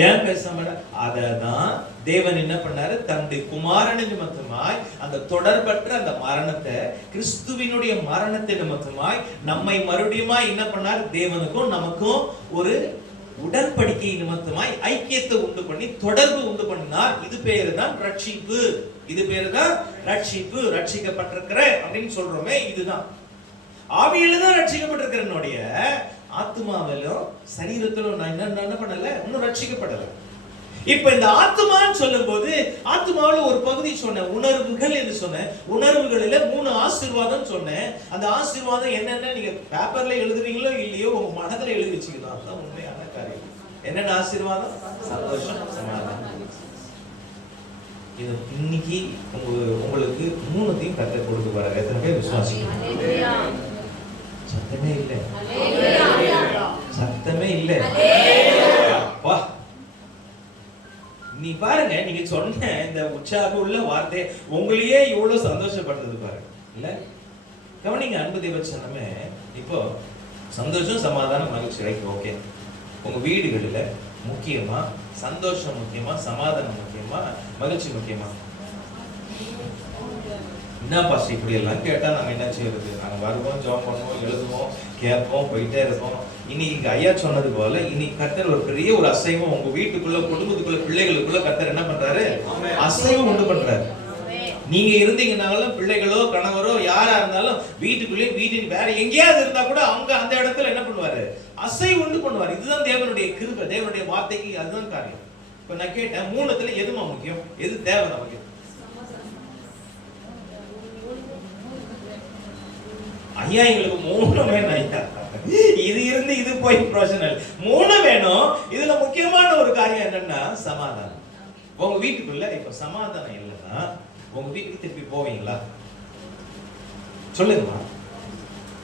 ஏன் பேச மாட்டேன்? அததான் தேவன் என்ன பண்ணாரு, தன்னுடைய குமாரன் நிமித்தமாய் அந்த தொடர்பற்ற அந்த மரணத்தை, கிறிஸ்துவினுடைய மரணத்தை நிமித்தமாய் நம்மை மறுபடியும் என்ன பண்ணார், தேவனுக்கும் நமக்கும் ஒரு உடன்படிக்கை நிமித்தமாய் ஐக்கியத்தை உண்டு பண்ணி தொடர்பு உண்டு பண்ணினார். இது பேரு தான் ரட்சிப்பு. இது பேரு தான் ரட்சிப்பு. ரட்சிக்கப்பட்டிருக்கிற அப்படின்னு சொல்றோமே, இதுதான். ஆவியில தான் ரட்சிக்கப்பட்டிருக்கிறனுடைய ஆத்மாவிலும் சரீரத்திலும் நான் என்ன பண்ணல, இன்னும் ரட்சிக்கப்படல. இப்ப இந்த ஆத்மான்னு சொல்லும் போது ஆத்மாவில் ஒரு பகுதி சொன்னேன், உணர்வுகள் என்று சொன்னேன். உணர்வுகளில 3 ஆசீர்வாதம் சொன்னேன். அந்த ஆசீர்வாதம் என்னென்ன நீங்க பேப்பர்ல எழுதுறீங்களோ இல்லையோ, உங்க மனதில் எழுதி வச்சுக்கலாம். அதுதான் உண்மையான காரியம். என்னென்ன ஆசீர்வாதம்? சந்தோஷம், சமாதானம். இது இன்னைக்கு உங்களுக்கு 3த்தையும் கர்த்தர் கொடுக்க வர. எத்தனை பேர் விசுவாசிக்கிறீங்க? சத்தமே இல்லை, சத்தமே இல்லை. வா, நீ பாருங்க, நீங்க சொன்ன இந்த உற்சாகம் உள்ள வார்த்தை உங்களையே இவ்வளவு சந்தோஷப்படுறது பாருங்க. இல்ல, கவனிங்க அன்பு தேவச்சனமே. இப்போ சந்தோஷம், சமாதானம், மகிழ்ச்சி, ரைட், ஓகே. உங்க வீடுகளில் முக்கியமா சந்தோஷம் முக்கியமா, சமாதானம் முக்கியமா, மகிழ்ச்சி முக்கியமா? என்ன பாஸ்டர் இப்படி எல்லாம் கேட்டா நம்ம என்ன செய்யறது? நாங்க வருவோம், ஜாப் பண்ணுவோம், எழுதுவோம், கேட்போம், போயிட்டே இருப்போம். இன்னைக்கு ஐயா சொன்னது போல இன்னைக்கு கர்த்தர் ஒரு பெரிய ஒரு அசைவம் உங்க வீட்டுக்குள்ள, குடும்பத்துக்குள்ள, பிள்ளைகளுக்குள்ள கர்த்தர் என்ன பண்றாரு, அசைவம் உண்டு பண்றாரு. நீங்க இருந்தீங்கன்னாலும் பிள்ளைகளோ கணவரோ யாரா இருந்தாலும் வீட்டுக்குள்ளே, வீட்டின் வேற எங்கேயாவது இருந்தா கூட அவங்க அந்த இடத்துல என்ன பண்ணுவாரு, அசை உண்டு பண்ணுவார். இதுதான் தேவனுடைய கிருபை, தேவனுடைய வார்த்தைக்கு அதுதான் காரியம். இப்ப நான் கேட்டேன், 3த்துல எதுமா முக்கியம், எது தேவை நமக்கு? ஐயா எங்களுக்கு 3 வேணும் ஐயா, இது இருந்து இது போய் ப்ரொஃபஷனல் 3 வேணும். இதுல முக்கியமான ஒரு காரியம் என்னன்னா சமாதானம். உங்க வீட்டுக்குள்ள இப்ப சமாதானம் இல்லைன்னா உங்க வீட்டுக்கு திருப்பி போவீங்களா? சொல்லுங்கம்மா,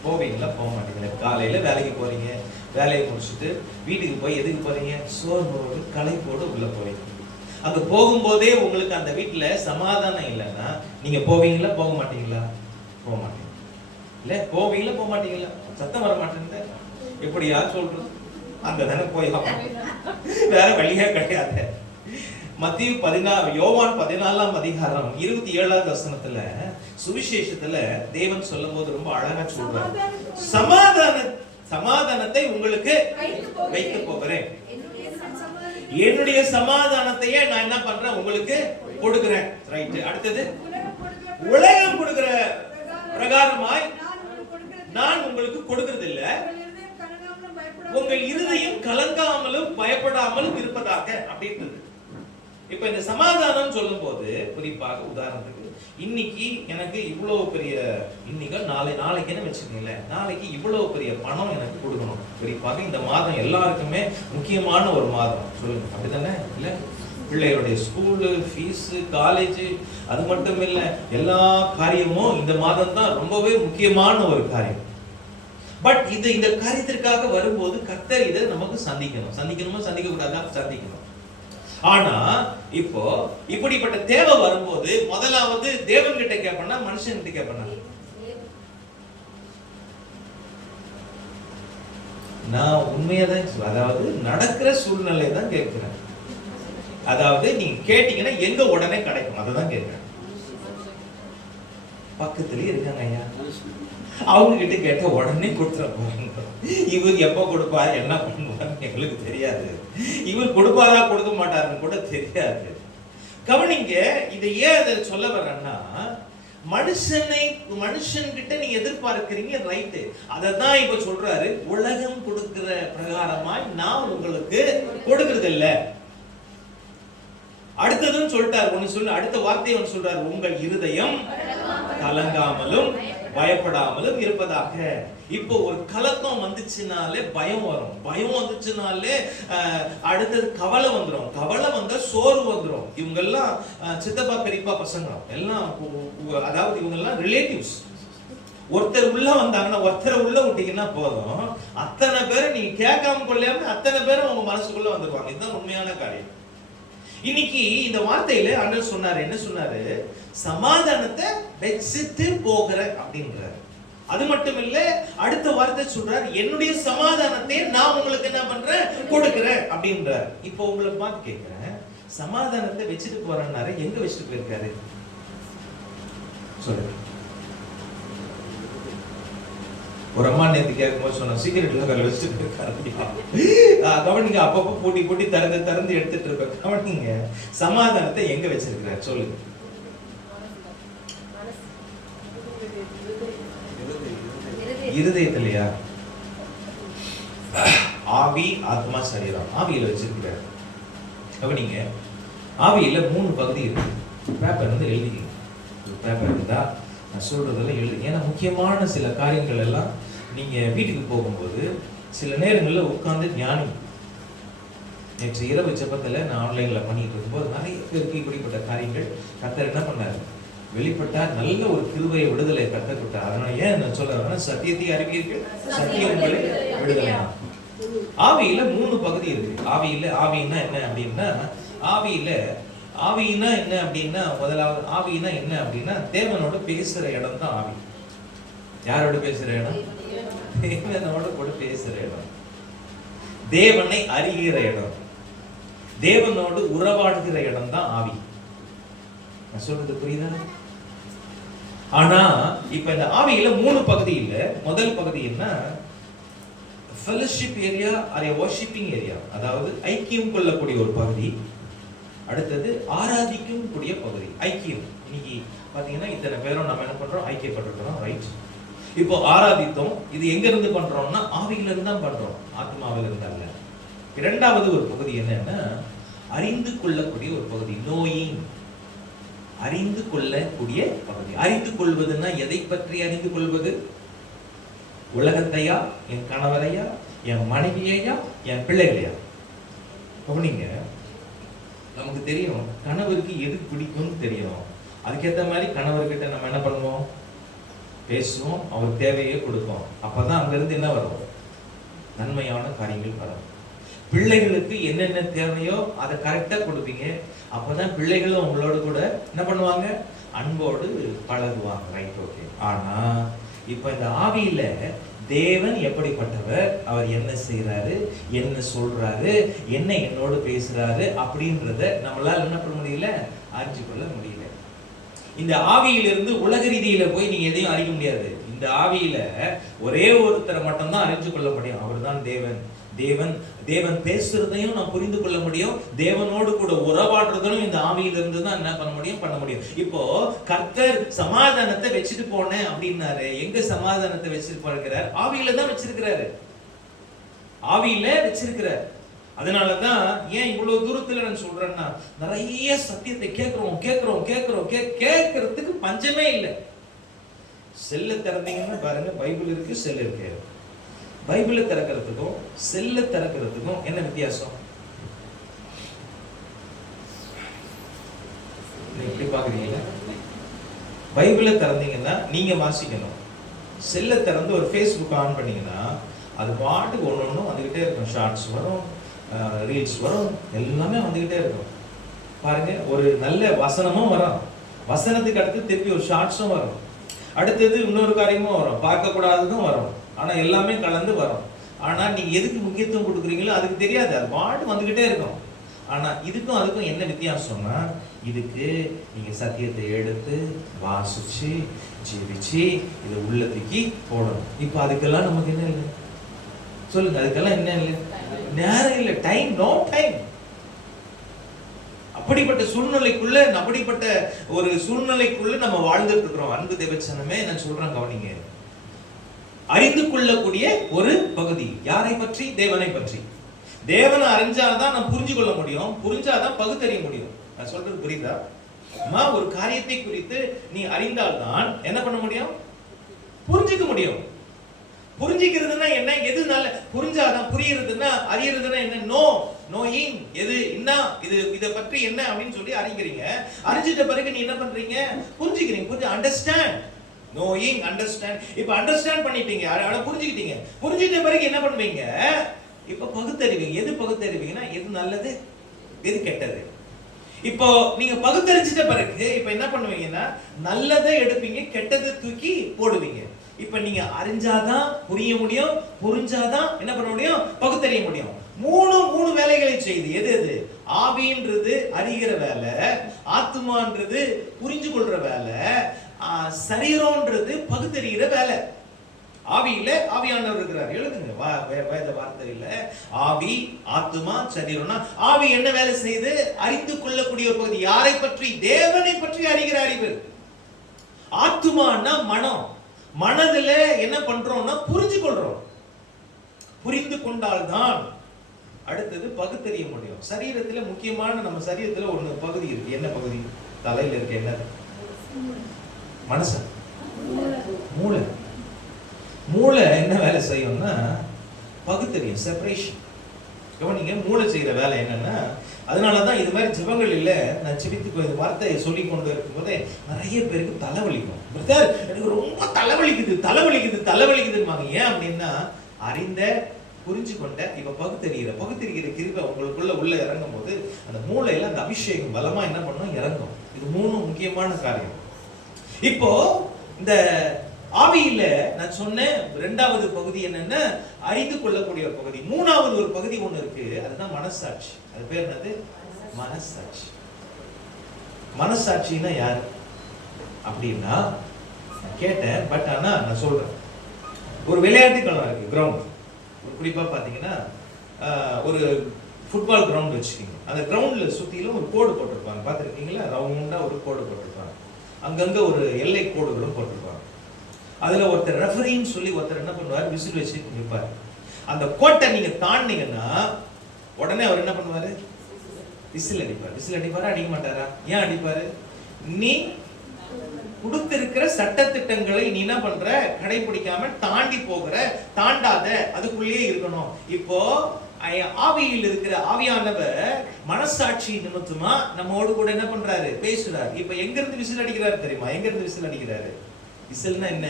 போவீங்களா? போக மாட்டீங்களா? காலையில வேலைக்கு போறீங்க, வேலையை முடிச்சுட்டு வீட்டுக்கு போய் எதுக்கு போறீங்க? சோர்வோடு களைப்போடு உள்ள போறீங்க. அங்க போகும்போதே உங்களுக்கு அந்த வீட்டுல சமாதானம் இல்லைன்னா நீங்க போவீங்களா? போக மாட்டீங்களா? போக மாட்டீங்க. இல்ல, போவீங்களா? போக மாட்டீங்களா? சத்தம் வர மாட்டேங்குது. எப்படியா சொல்றது? அங்க தானே போய் வேற வழியே கிடையாது. மத்திய 14 யோவான் 14ஆம் அதிகாரம் 27ஆவது வசனத்துல சுவிசேஷத்துல தேவன் சொல்லும் போது ரொம்ப அழகா சொல்றார், சமாதானத்தை உங்களுக்கு வைத்து போகிறேன், என்னுடைய சமாதானத்தையே நான் என்ன பண்றேன், உங்களுக்கு கொடுக்கிறேன். ரைட். அடுத்தது, உலகம் கொடுக்கிற பிரகாரமாய் நான் உங்களுக்கு கொடுக்கிறது இல்ல, உங்கள் இருதயம் கலங்காமலும் பயப்படாமலும் இருப்பதாக அப்படின்றது. இப்ப இந்த சமாதானம் சொல்லும் போது குறிப்பாக உதாரணத்துக்கு இன்னைக்கு எனக்கு இவ்வளவு பெரிய, இன்னைக்கு நாளைக்கு வச்சுக்கீங்களேன், நாளைக்கு இவ்வளவு பெரிய பணம் எனக்கு கொடுக்கணும். குறிப்பாக இந்த மாதம் எல்லாருக்குமே முக்கியமான ஒரு மாதம், சொல்லுங்க அப்படித்தானே? இல்ல, பிள்ளைகளுடைய ஸ்கூலு ஃபீஸ், காலேஜ், அது மட்டும் இல்ல எல்லா காரியமும் இந்த மாதம் தான் ரொம்பவே முக்கியமான ஒரு காரியம். பட் இந்த காரியத்திற்காக வரும்போது கர்த்தர் இதை நமக்கு சந்திக்கணுமா சந்திக்க கூடாதா? சந்திக்கணும். ஆனா இப்போ இப்படிப்பட்ட தேவை வரும்போது முதலாவது தேவன் கிட்ட கேட்பனா, மனுஷன் கிட்ட கேட்பனா? நான் உண்மையாதான், அதாவது நடக்கிற சூழ்நிலை தான் கேட்கிறேன். அதாவது நீங்க கேட்டீங்கன்னா எங்க உடனே கிடைக்கும் அததான் கேட்கிறேன். பக்கத்துலயே இருக்காங்க ஐயா, அவங்க கிட்ட கேட்ட உடனே கொடுத்துருப்பாங்க. இவர் எப்ப கொடுப்பாரு, என்ன பண்ணுவாருன்னு எங்களுக்கு தெரியாது. இவர் கொடுப்பாரா கொடுக்க மாட்டாருன்னு கூட தெரியாது. கவனிங்க, இதை ஏன் அதை சொல்ல வர்றேன்னா, மனுஷன்கிட்ட நீங்க எதிர்பார்க்கிறீங்க, ரைட்டு. அததான் இப்ப சொல்றாரு, உலகம் கொடுக்கிற பிரகாரமாய் நான் உங்களுக்கு கொடுக்கிறது இல்ல. அடுத்ததும் சொல்லிட்டாரு, ஒன்னு சொல்லு, அடுத்த வார்த்தையை ஒன்னு சொல்றாரு, உங்கள் இருதயம் கலங்காமலும் பயப்படாமலும் இருப்பதாக. இப்போ ஒரு கலக்கம் வந்துச்சுனாலே பயம் வரும், பயம் வந்துச்சுனாலே அடுத்தது கவலை வந்துடும், கவலை வந்தா சோர்வு வந்துடும். இவங்க எல்லாம் சித்தப்பா பெரியப்பா பசங்க எல்லாம், அதாவது இவங்க எல்லாம் ரிலேட்டிவ்ஸ். ஒருத்தர் உள்ள வந்தாங்கன்னா, ஒருத்தரை உள்ள விட்டீங்கன்னா போதும், அத்தனை பேரை நீங்க கேட்காம கொள்ளாம அத்தனை பேரும் உங்க மனசுக்குள்ள வந்துருவாங்க. இதுதான் உண்மையான காரியம். இன்னைக்கு இந்த வார்த்தையில ஆண்டவர் சொன்னாரு, என்ன சொன்னாரு? சமாதானத்தை வச்சுட்டு போகிற அப்படின்றாரு. அது மட்டும் இல்ல, அடுத்த வார்த்தை சொல்றாரு, என்னுடைய சமாதானத்தை நான் உங்களுக்கு என்ன பண்றேன், கொடுக்கிறேன் அப்படின்றார். இப்போ உங்களை பார்த்து கேட்கிறேன், சமாதானத்தை வச்சுட்டு போறேன்னாரு, எங்க வச்சுட்டு போயிருக்காரு சொல்லுங்க. ஒரு அம்மா நேற்று கேட்கும்போது சொன்ன, சீக்கிரட்ல வேலை வச்சுட்டு இருக்காரு. கவனிங்க, அப்பப்போ பூட்டி திறந்து எடுத்துட்டு இருப்பேன். கவனிங்க, சமாதானத்தை எங்க வச்சிருக்கிறார் சொல்லுங்க. இருதயத்திலையா? ஆவி, ஆத்மா, சரீரம். ஆவியில வச்சிருக்கிறார். கவனிங்க, ஆவியில 3 பகுதி இருக்கு. பேப்பர் வந்து எழுதிக்கீங்க. பேப்பர் இருந்தா நான் சொல்றதெல்லாம் எழுதி. ஏன்னா முக்கியமான சில காரியங்கள் எல்லாம் நீங்க வீட்டுக்கு போகும்போது சில நேரங்களில் உட்கார்ந்து ஞானி. நேற்று இரவு ஜெபத்துல நான் ஆன்லைன்ல பண்ணிட்டு இருக்கும்போது நிறைய பேருக்கு இப்படிப்பட்ட காரியங்கள் கர்த்தர் என்ன பண்ணாரு, வெளிப்பட்டார். நல்ல ஒரு கிருபை விடுதலை கர்த்தர் கொடுத்தார். அதனால ஏன் நான் சொல்றேன்னா, சத்தியத்தை அறிவீர்கள், சத்தியம் உங்களை விடுதலையாகும். ஆவியில 3 பகுதி இருக்கு. ஆவின்னா என்ன அப்படின்னா, ஆவினா என்ன அப்படின்னா, முதலாவது ஆவினா என்ன அப்படின்னா, தேவனோட பேசுற இடம் தான் ஆவி. யாரோட பேசுற இடம்? தேவனோட கூட பேசுற இடம், தேவனை அறிகிற இடம், தேவனோடு உறவாடுகிற இடம் தான் ஆவி. நான் சொல்றது புரியுதா? ஆனா இப்ப இந்த ஆவியில 3 பகுதி இல்ல. முதல் பகுதி என்ன? ஃபெலோஷிப் ஏரியா ஆர் வொர்ஷிப்பிங் ஏரியா, அதாவது ஐக்கியம் கொள்ளக்கூடிய ஒரு பகுதி. அடுத்தது ஆராதிக்கும் கூடிய பகுதி, ஐக்கியம். இன்னைக்கு பாத்தீங்கன்னா இத்தனை பேரும் நம்ம என்ன பண்றோம், ஐக்கியப்பட்டிருக்கிறோம், ரைட்? இப்போ ஆராதித்தோம். இது எங்க இருந்து பண்றோம்னா, ஆவியில இருந்து தான் பண்றோம், ஆத்மாவில இருந்து அல்ல. இரண்டாவது ஒரு பகுதி என்னன்னா, அறிந்து கொள்ளக்கூடிய ஒரு பகுதி, நோயிங். அறிந்து கொள்ளக்கூடிய பகுதி. அறிந்து கொள்வதுன்னா எதை பற்றி அறிந்து கொள்வது? உலகத்தையா, என் கணவரையா, என் மனைவியையா, என் பிள்ளைகளையா? கவனிங்க, நமக்கு தெரியும் கணவருக்கு எது பிடிக்கும்னு தெரியும். அதுக்கேற்ற மாதிரி கணவர்கிட்ட நம்ம என்ன பண்ணுவோம், பேசுவோம், அவர் தேவையே கொடுப்போம். அப்பதான் அங்கிருந்து என்ன வரும், நன்மையான காரியங்கள் வரும். பிள்ளைகளுக்கு என்னென்ன தேவையோ அதை கரெக்டா கொடுப்பீங்க. அப்பதான் பிள்ளைகளும் உங்களோட கூட என்ன பண்ணுவாங்க, அன்போடு பழகுவாங்க, ரைட்? ஓகே. ஆனா இப்ப இந்த ஆவியில தேவன் எப்படிப்பட்டவர், அவர் என்ன செய்யறாரு, என்ன சொல்றாரு, என்ன என்னோடு பேசுறாரு அப்படின்றத நம்மளால என்ன பண்ண முடியல, அறிஞ்சு கொள்ள முடியல. இந்த ஆவியிலிருந்து உலக ரீதியில போய் நீங்க எதையும் அறிய முடியாது. இந்த ஆவியில ஒரே ஒருத்தரை மட்டும்தான் அறிஞ்சு கொள்ள முடியும், அவர்தான் தேவன். தேவன் பேசுறதையும் நான் புரிந்து கொள்ள முடியும், தேவனோடு கூட உறவாடுறதும் இந்த ஆவியிலிருந்து தான் என்ன பண்ண முடியும். இப்போ கர்த்தர் சமாதானத்தை வச்சுட்டு போனேன் அப்படின்னாரு. எங்க சமாதானத்தை வச்சுட்டு போகிறார்? ஆவியில தான் வச்சிருக்கிறாரு, ஆவியில வச்சிருக்கிறார். அதனாலதான் ஏன் இவ்வளவு தூரத்துல நான் சொல்றேன்னா, நிறைய சத்தியத்தை கேட்கறதுக்கு பஞ்சமே இல்லை. செல்ல திறந்தீங்கன்னா பாருங்க, பைபிள் இருக்கு, செல் இருக்கு. பைபிளை திறக்கிறதுக்கும் செல்ல திறக்கிறதுக்கும் என்ன வித்தியாசம்? இப்படி பாக்குறீங்களா? பைபிளை திறந்தீங்கன்னா நீங்க வாசிக்கணும். செல்ல திறந்து ஒரு Facebook ஆன் பண்ணீங்கன்னா அது பாட்டுக்கு ஒன்னொன்னும் வந்துகிட்டே இருக்கும். ஷார்ட்ஸ் வரும், ரீல்ஸ் வரும், எல்லாமே வந்துகிட்டே இருக்கும். பாருங்க, ஒரு நல்ல வசனமும் வரும், வசனத்துக்கு அடுத்து திருப்பி ஒரு ஷார்ட்ஸும் வரும், அடுத்தது இன்னொரு காரியமும் வரும், பார்க்க கூடாததும் வரும். ஆனா எல்லாமே கலந்து வரும். ஆனா நீங்க எதுக்கு முக்கியத்துவம் கொடுக்குறீங்களோ அதுக்கு தெரியாது, அது பாட்டு வந்துகிட்டே இருக்கும். ஆனா இதுக்கும் அதுக்கும் என்ன வித்தியாசம்னா, இதுக்கு நீங்க சத்தியத்தை எடுத்து வாசிச்சு ஜெபிச்சு இதை உள்ளத்துக்கு போடணும். இப்ப அதுக்கெல்லாம் நமக்கு என்ன இல்லை சொல்லுங்க, அதுக்கெல்லாம் என்ன இல்லை, நேரம் இல்லை, டைம், நோ டைம். அப்படிப்பட்ட சூழ்நிலைக்குள்ள அப்படிப்பட்ட ஒரு சூழ்நிலைக்குள்ள நம்ம வாழ்ந்துட்டு இருக்கிறோம். அன்பு தேவச்சனமே, நான் சொல்றேன் கவனிங்க. அறிந்து கொள்ளக்கூடிய ஒரு பகுதி யாரை பற்றி? தேவனை பற்றி. தேவனை அறிஞ்சாதான் நான் புரிஞ்சு கொள்ள முடியும், புரிஞ்சாதான் பகுத்தறிய முடியும். நான் சொல்றது புரியுதா? ஒரு காரியத்தை குறித்து நீ அறிந்தால்தான் என்ன பண்ண முடியும்? புரிஞ்சுக்க முடியும். புரிஞ்சுக்கிறதுனா என்ன? எது நல்ல புரிஞ்சாதான் புரியுறதுன்னா, அறியறதுன்னா என்ன? நோயிங் எது என்ன, இது இதை பற்றி என்ன அப்படின்னு சொல்லி அறிகிறீங்க. அறிஞ்சிட்ட பிறகு நீ என்ன பண்றீங்க? புரிஞ்சுக்கிறீங்க. புரிஞ்சு அண்டர்ஸ்டாண்ட். Knowing, understand. இப்ப அண்டர்ஸ்டாண்ட் பண்ணிட்டீங்க, புரிஞ்சுக்கிட்டீங்க. புரிஞ்சிட்ட பிறகு என்ன பண்ணுவீங்க? இப்ப பகுத்தறிவீங்க. எது பகுத்தறிவீங்கன்னா, எது நல்லது, எது கெட்டது. இப்போ நீங்க பகுத்தறிஞ்சிட்ட பிறகு இப்ப என்ன பண்ணுவீங்கன்னா, நல்லதை எடுப்பீங்க, கெட்டதை தூக்கி போடுவீங்க. இப்ப நீங்க அறிஞ்சாதான் புரிய முடியும், புரிஞ்சாதான் என்ன பண்ண முடியும்? பகுத்தறிய முடியும். மூணு வேலைகளை செய்து. எது? ஆவின்றது அறிகிற வேலை, ஆத்துமான்றது புரிஞ்சு கொள்ற வேலை, சரீரம்ன்றது பகுத்தறிகிற வேலை. ஆவியில ஆவியானவர் இருக்கிறார். எழுதுங்க வேத வார்த்தையில ஆவி, ஆத்துமா, சரீரம்னா ஆவி என்ன வேலை செய்து? அறிந்து கொள்ளக்கூடிய ஒரு பகுதி. யாரை பற்றி? தேவனை பற்றி அறிகிற அறிவு. ஆத்துமானா மனம். மனதுல என்ன பண்றோம்னா புரிஞ்சு கொள்றோம். புரிந்து கொண்டால்தான் அடுத்தது பகுத்தறிய முடியும். சரீரத்துல முக்கியமான, நம்ம சரீரத்துல ஒண்ணு பகுதி இருக்கு. என்ன பகுதி? தலையில இருக்கு. என்ன? மனசு, மூளை. மூளை என்ன வேலை செய்யும்னா பகுத்தறியும், செப்பரேஷன். கவனிங்க, மூளை செய்யற வேலை என்னன்னா, அதனாலதான் இது மாதிரி ஜெபங்கள் இல்ல, நான் செபித்து இந்த வார்த்தையை சொல்லி கொண்டு இருக்கும் போதே நிறைய பேருக்கு தலைவலிக்கும். பிரதர், எனக்கு ரொம்ப தலைவலிக்குதுன்னு. ஏன் அப்படின்னா, அறிந்த, புரிஞ்சு கொண்ட, இப்ப பகுத்தறிகிற கிருபை உங்களுக்குள்ள உள்ள இறங்கும் போது அந்த மூளையில அந்த அபிஷேகம் பலமா என்ன பண்ணும்? இறங்கும். இது மூணு முக்கியமான காரியம். இப்போ இந்த ஆவியில நான் சொன்னேன், இரண்டாவது பகுதி என்னன்னா அறிந்து கொள்ளக்கூடிய பகுதி. மூணாவது ஒரு பகுதி ஒண்ணு இருக்கு, அதுதான் மனசாட்சி. அது பேர் என்னது? மனசாட்சி. மனசாட்சின்னா யாரு அப்படின்னா கேட்டேன், பட் ஆனா நான் சொல்றேன். ஒரு விளையாட்டு களம் இருக்கு, கிரவுண்ட். குறிப்பா பாத்தீங்கன்னா ஒரு ஃபுட்பால் கிரவுண்ட் வச்சுக்கீங்க. அந்த கிரவுண்ட்ல சுத்திலும் ஒரு கோடு போட்டிருப்பாங்க, பாத்துருக்கீங்களா? ரவுண்டா ஒரு கோடு போட்டிருப்பாங்க. அங்கங்க ஒரு எல்லை கோடுகளும் போட்டிருப்பாங்க. அதுல ஒருத்தர் ரெஃபரின்னு சொல்லி ஒருத்தர் என்ன பண்ணுவார்? விசில் வச்சு நிற்பார். அந்த கோட்டை நீங்க தாண்டினீங்கன்னா உடனே அவர் என்ன பண்ணுவாரு? விசில் அடிப்பார். விசில் அடிப்பாரா, அடிக்க மாட்டாரா? ஏன் அடிப்பாரு? நீ கொடுத்திருக்கிற சட்ட திட்டங்களை நீ என்ன பண்ற? கடைபிடிக்காம தாண்டி போகிற, தாண்டாத, அதுக்குள்ளேயே இருக்கணும். இப்போ ஆவியில் இருக்கிற ஆவியானவர் மனசாட்சி நிமித்தமா நம்மோடு கூட என்ன பண்றாரு? பேசுறாரு. இப்ப எங்க இருந்து விசில் அடிக்கிறாரு தெரியுமா? எங்க இருந்து விசில் அடிக்கிறாரு? விசில்னா என்ன?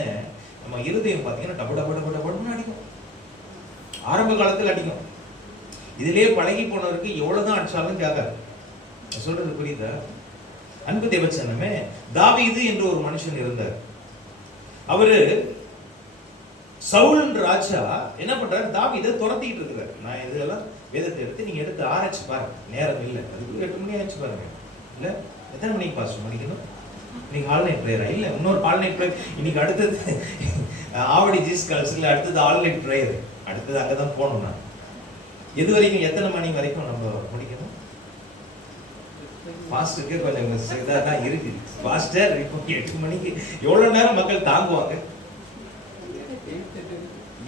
நம்ம இருதயம் பாத்தீங்கன்னா டபு டபு டபு டபுன்னு அடிக்கும். ஆரம்ப காலத்துல அடிக்கும். இதுலயே பழகி போனவருக்கு எவ்வளவுதான் அடிச்சாலும் கேட்காது. சொல்றது புரியுதா? அன்பு தேவச்சனமே, தாவீது என்று ஒரு மனுஷன் இருந்தார். அவரு சவுல் ராஜா என்ன பண்றாரு? தாவீதை துரத்திட்டு இருக்கிறார். நான் இதெல்லாம் வேதத்தை எடுத்து நீங்க எடுத்து ஆராய்ச்சி பாருங்க, நேரம் இல்லை. அதுக்கு 8 மணி ஆச்சு பாருங்க. இல்ல எத்தனை மணிக்கு பாஸ் முடிக்கணும்? இன்னைக்கு ஆல்நைட் ப்ரேயரா? இல்ல, இன்னொரு ஆல்நைட் ப்ரேயர். இன்னைக்கு அடுத்தது ஆவடி ஜீஸ் கால்ஸ்ல அடுத்தது ஆல்நைட் ப்ரேயர். அடுத்தது அங்கதான் போகணும். நான் எது வரைக்கும், எத்தனை மணி வரைக்கும் நம்ம முடிக்கணும்? பாஸ்டருக்கு கொஞ்சம் இதாக தான் இருக்கு. பாஸ்டர் இப்போ 8 மணிக்கு எவ்வளவு நேரம் மக்கள் தாங்குவாங்க?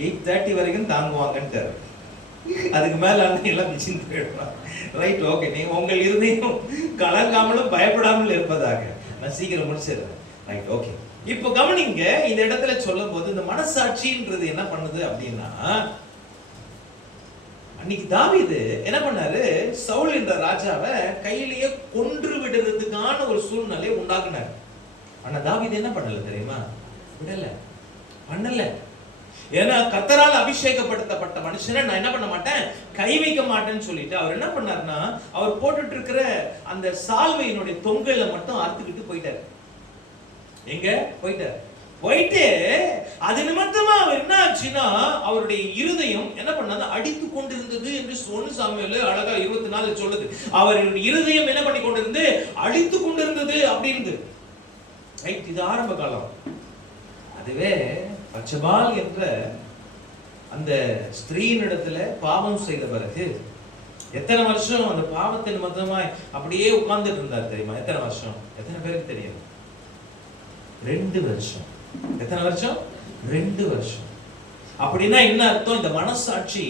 8:30 வரைக்கும் தாங்குவாங்கன்னு. அதுக்கு மேல எல்லாம் மிஷின் போயிடுவாங்க. Right, okay. நீங்க உங்கள் இருதையும் கலங்காமலும் பயப்படாமல் இருப்பதாக. நான் சீக்கிரம் முடிச்சிடுறேன். Right, okay. இப்போ கவனிங்க, இந்த இடத்துல சொல்லும் போது இந்த மனசாட்சின்றது என்ன பண்ணுது அப்படின்னா, அன்னைக்கு தாவீது என்ன பண்ணாரு? சவுல் என்ற ராஜாவை கையிலேயே கொன்று விடுறதுக்கான ஒரு சூழ்நிலை உண்டாக்குனார். ஆனா தாவீது என்ன பண்ணல தெரியுமா? விடல, பண்ணல. ஏன்னா கர்த்தரால் அபிஷேகப்படுத்தப்பட்ட மனுஷனை நான் என்ன பண்ண மாட்டேன், கை வைக்க மாட்டேன்னு சொல்லிட்டு அவர் என்ன பண்ணாருன்னா, அவர் போட்டுட்டு இருக்கிற அந்த சால்வையினுடைய தொங்கலை மட்டும் அறுத்துக்கிட்டு போயிட்டாரு. எங்க போயிட்டார்? போயிட்டு அது நிமித்தமா அவர் என்ன ஆச்சுன்னா, அவருடைய இருதயம் என்ன பண்ணாது? அடித்து கொண்டிருந்தது என்று சொன்ன சாமுவேல் அழகா 24 சொல்லுது. அவருடைய இருதயம் என்ன பண்ணி கொண்டிருந்து? அடித்து கொண்டிருந்தது அப்படின்னு. ரைட், இது ஆரம்ப காலம். அதுவே பச்சபால் என்ற அந்த ஸ்திரீனிடத்துல பாவம் செய்த பிறகு எத்தனை வருஷம் அந்த பாவத்தின் நிமித்தமாய் அப்படியே உட்கார்ந்துட்டு இருந்தார் தெரியுமா? எத்தனை வருஷம்? எத்தனை பேருக்கு தெரியும்? 2 வருஷம். எத்தனை வருஷம்? 2 வருஷம். அப்படின்னா என்ன அர்த்தம்? இந்த மனசாட்சி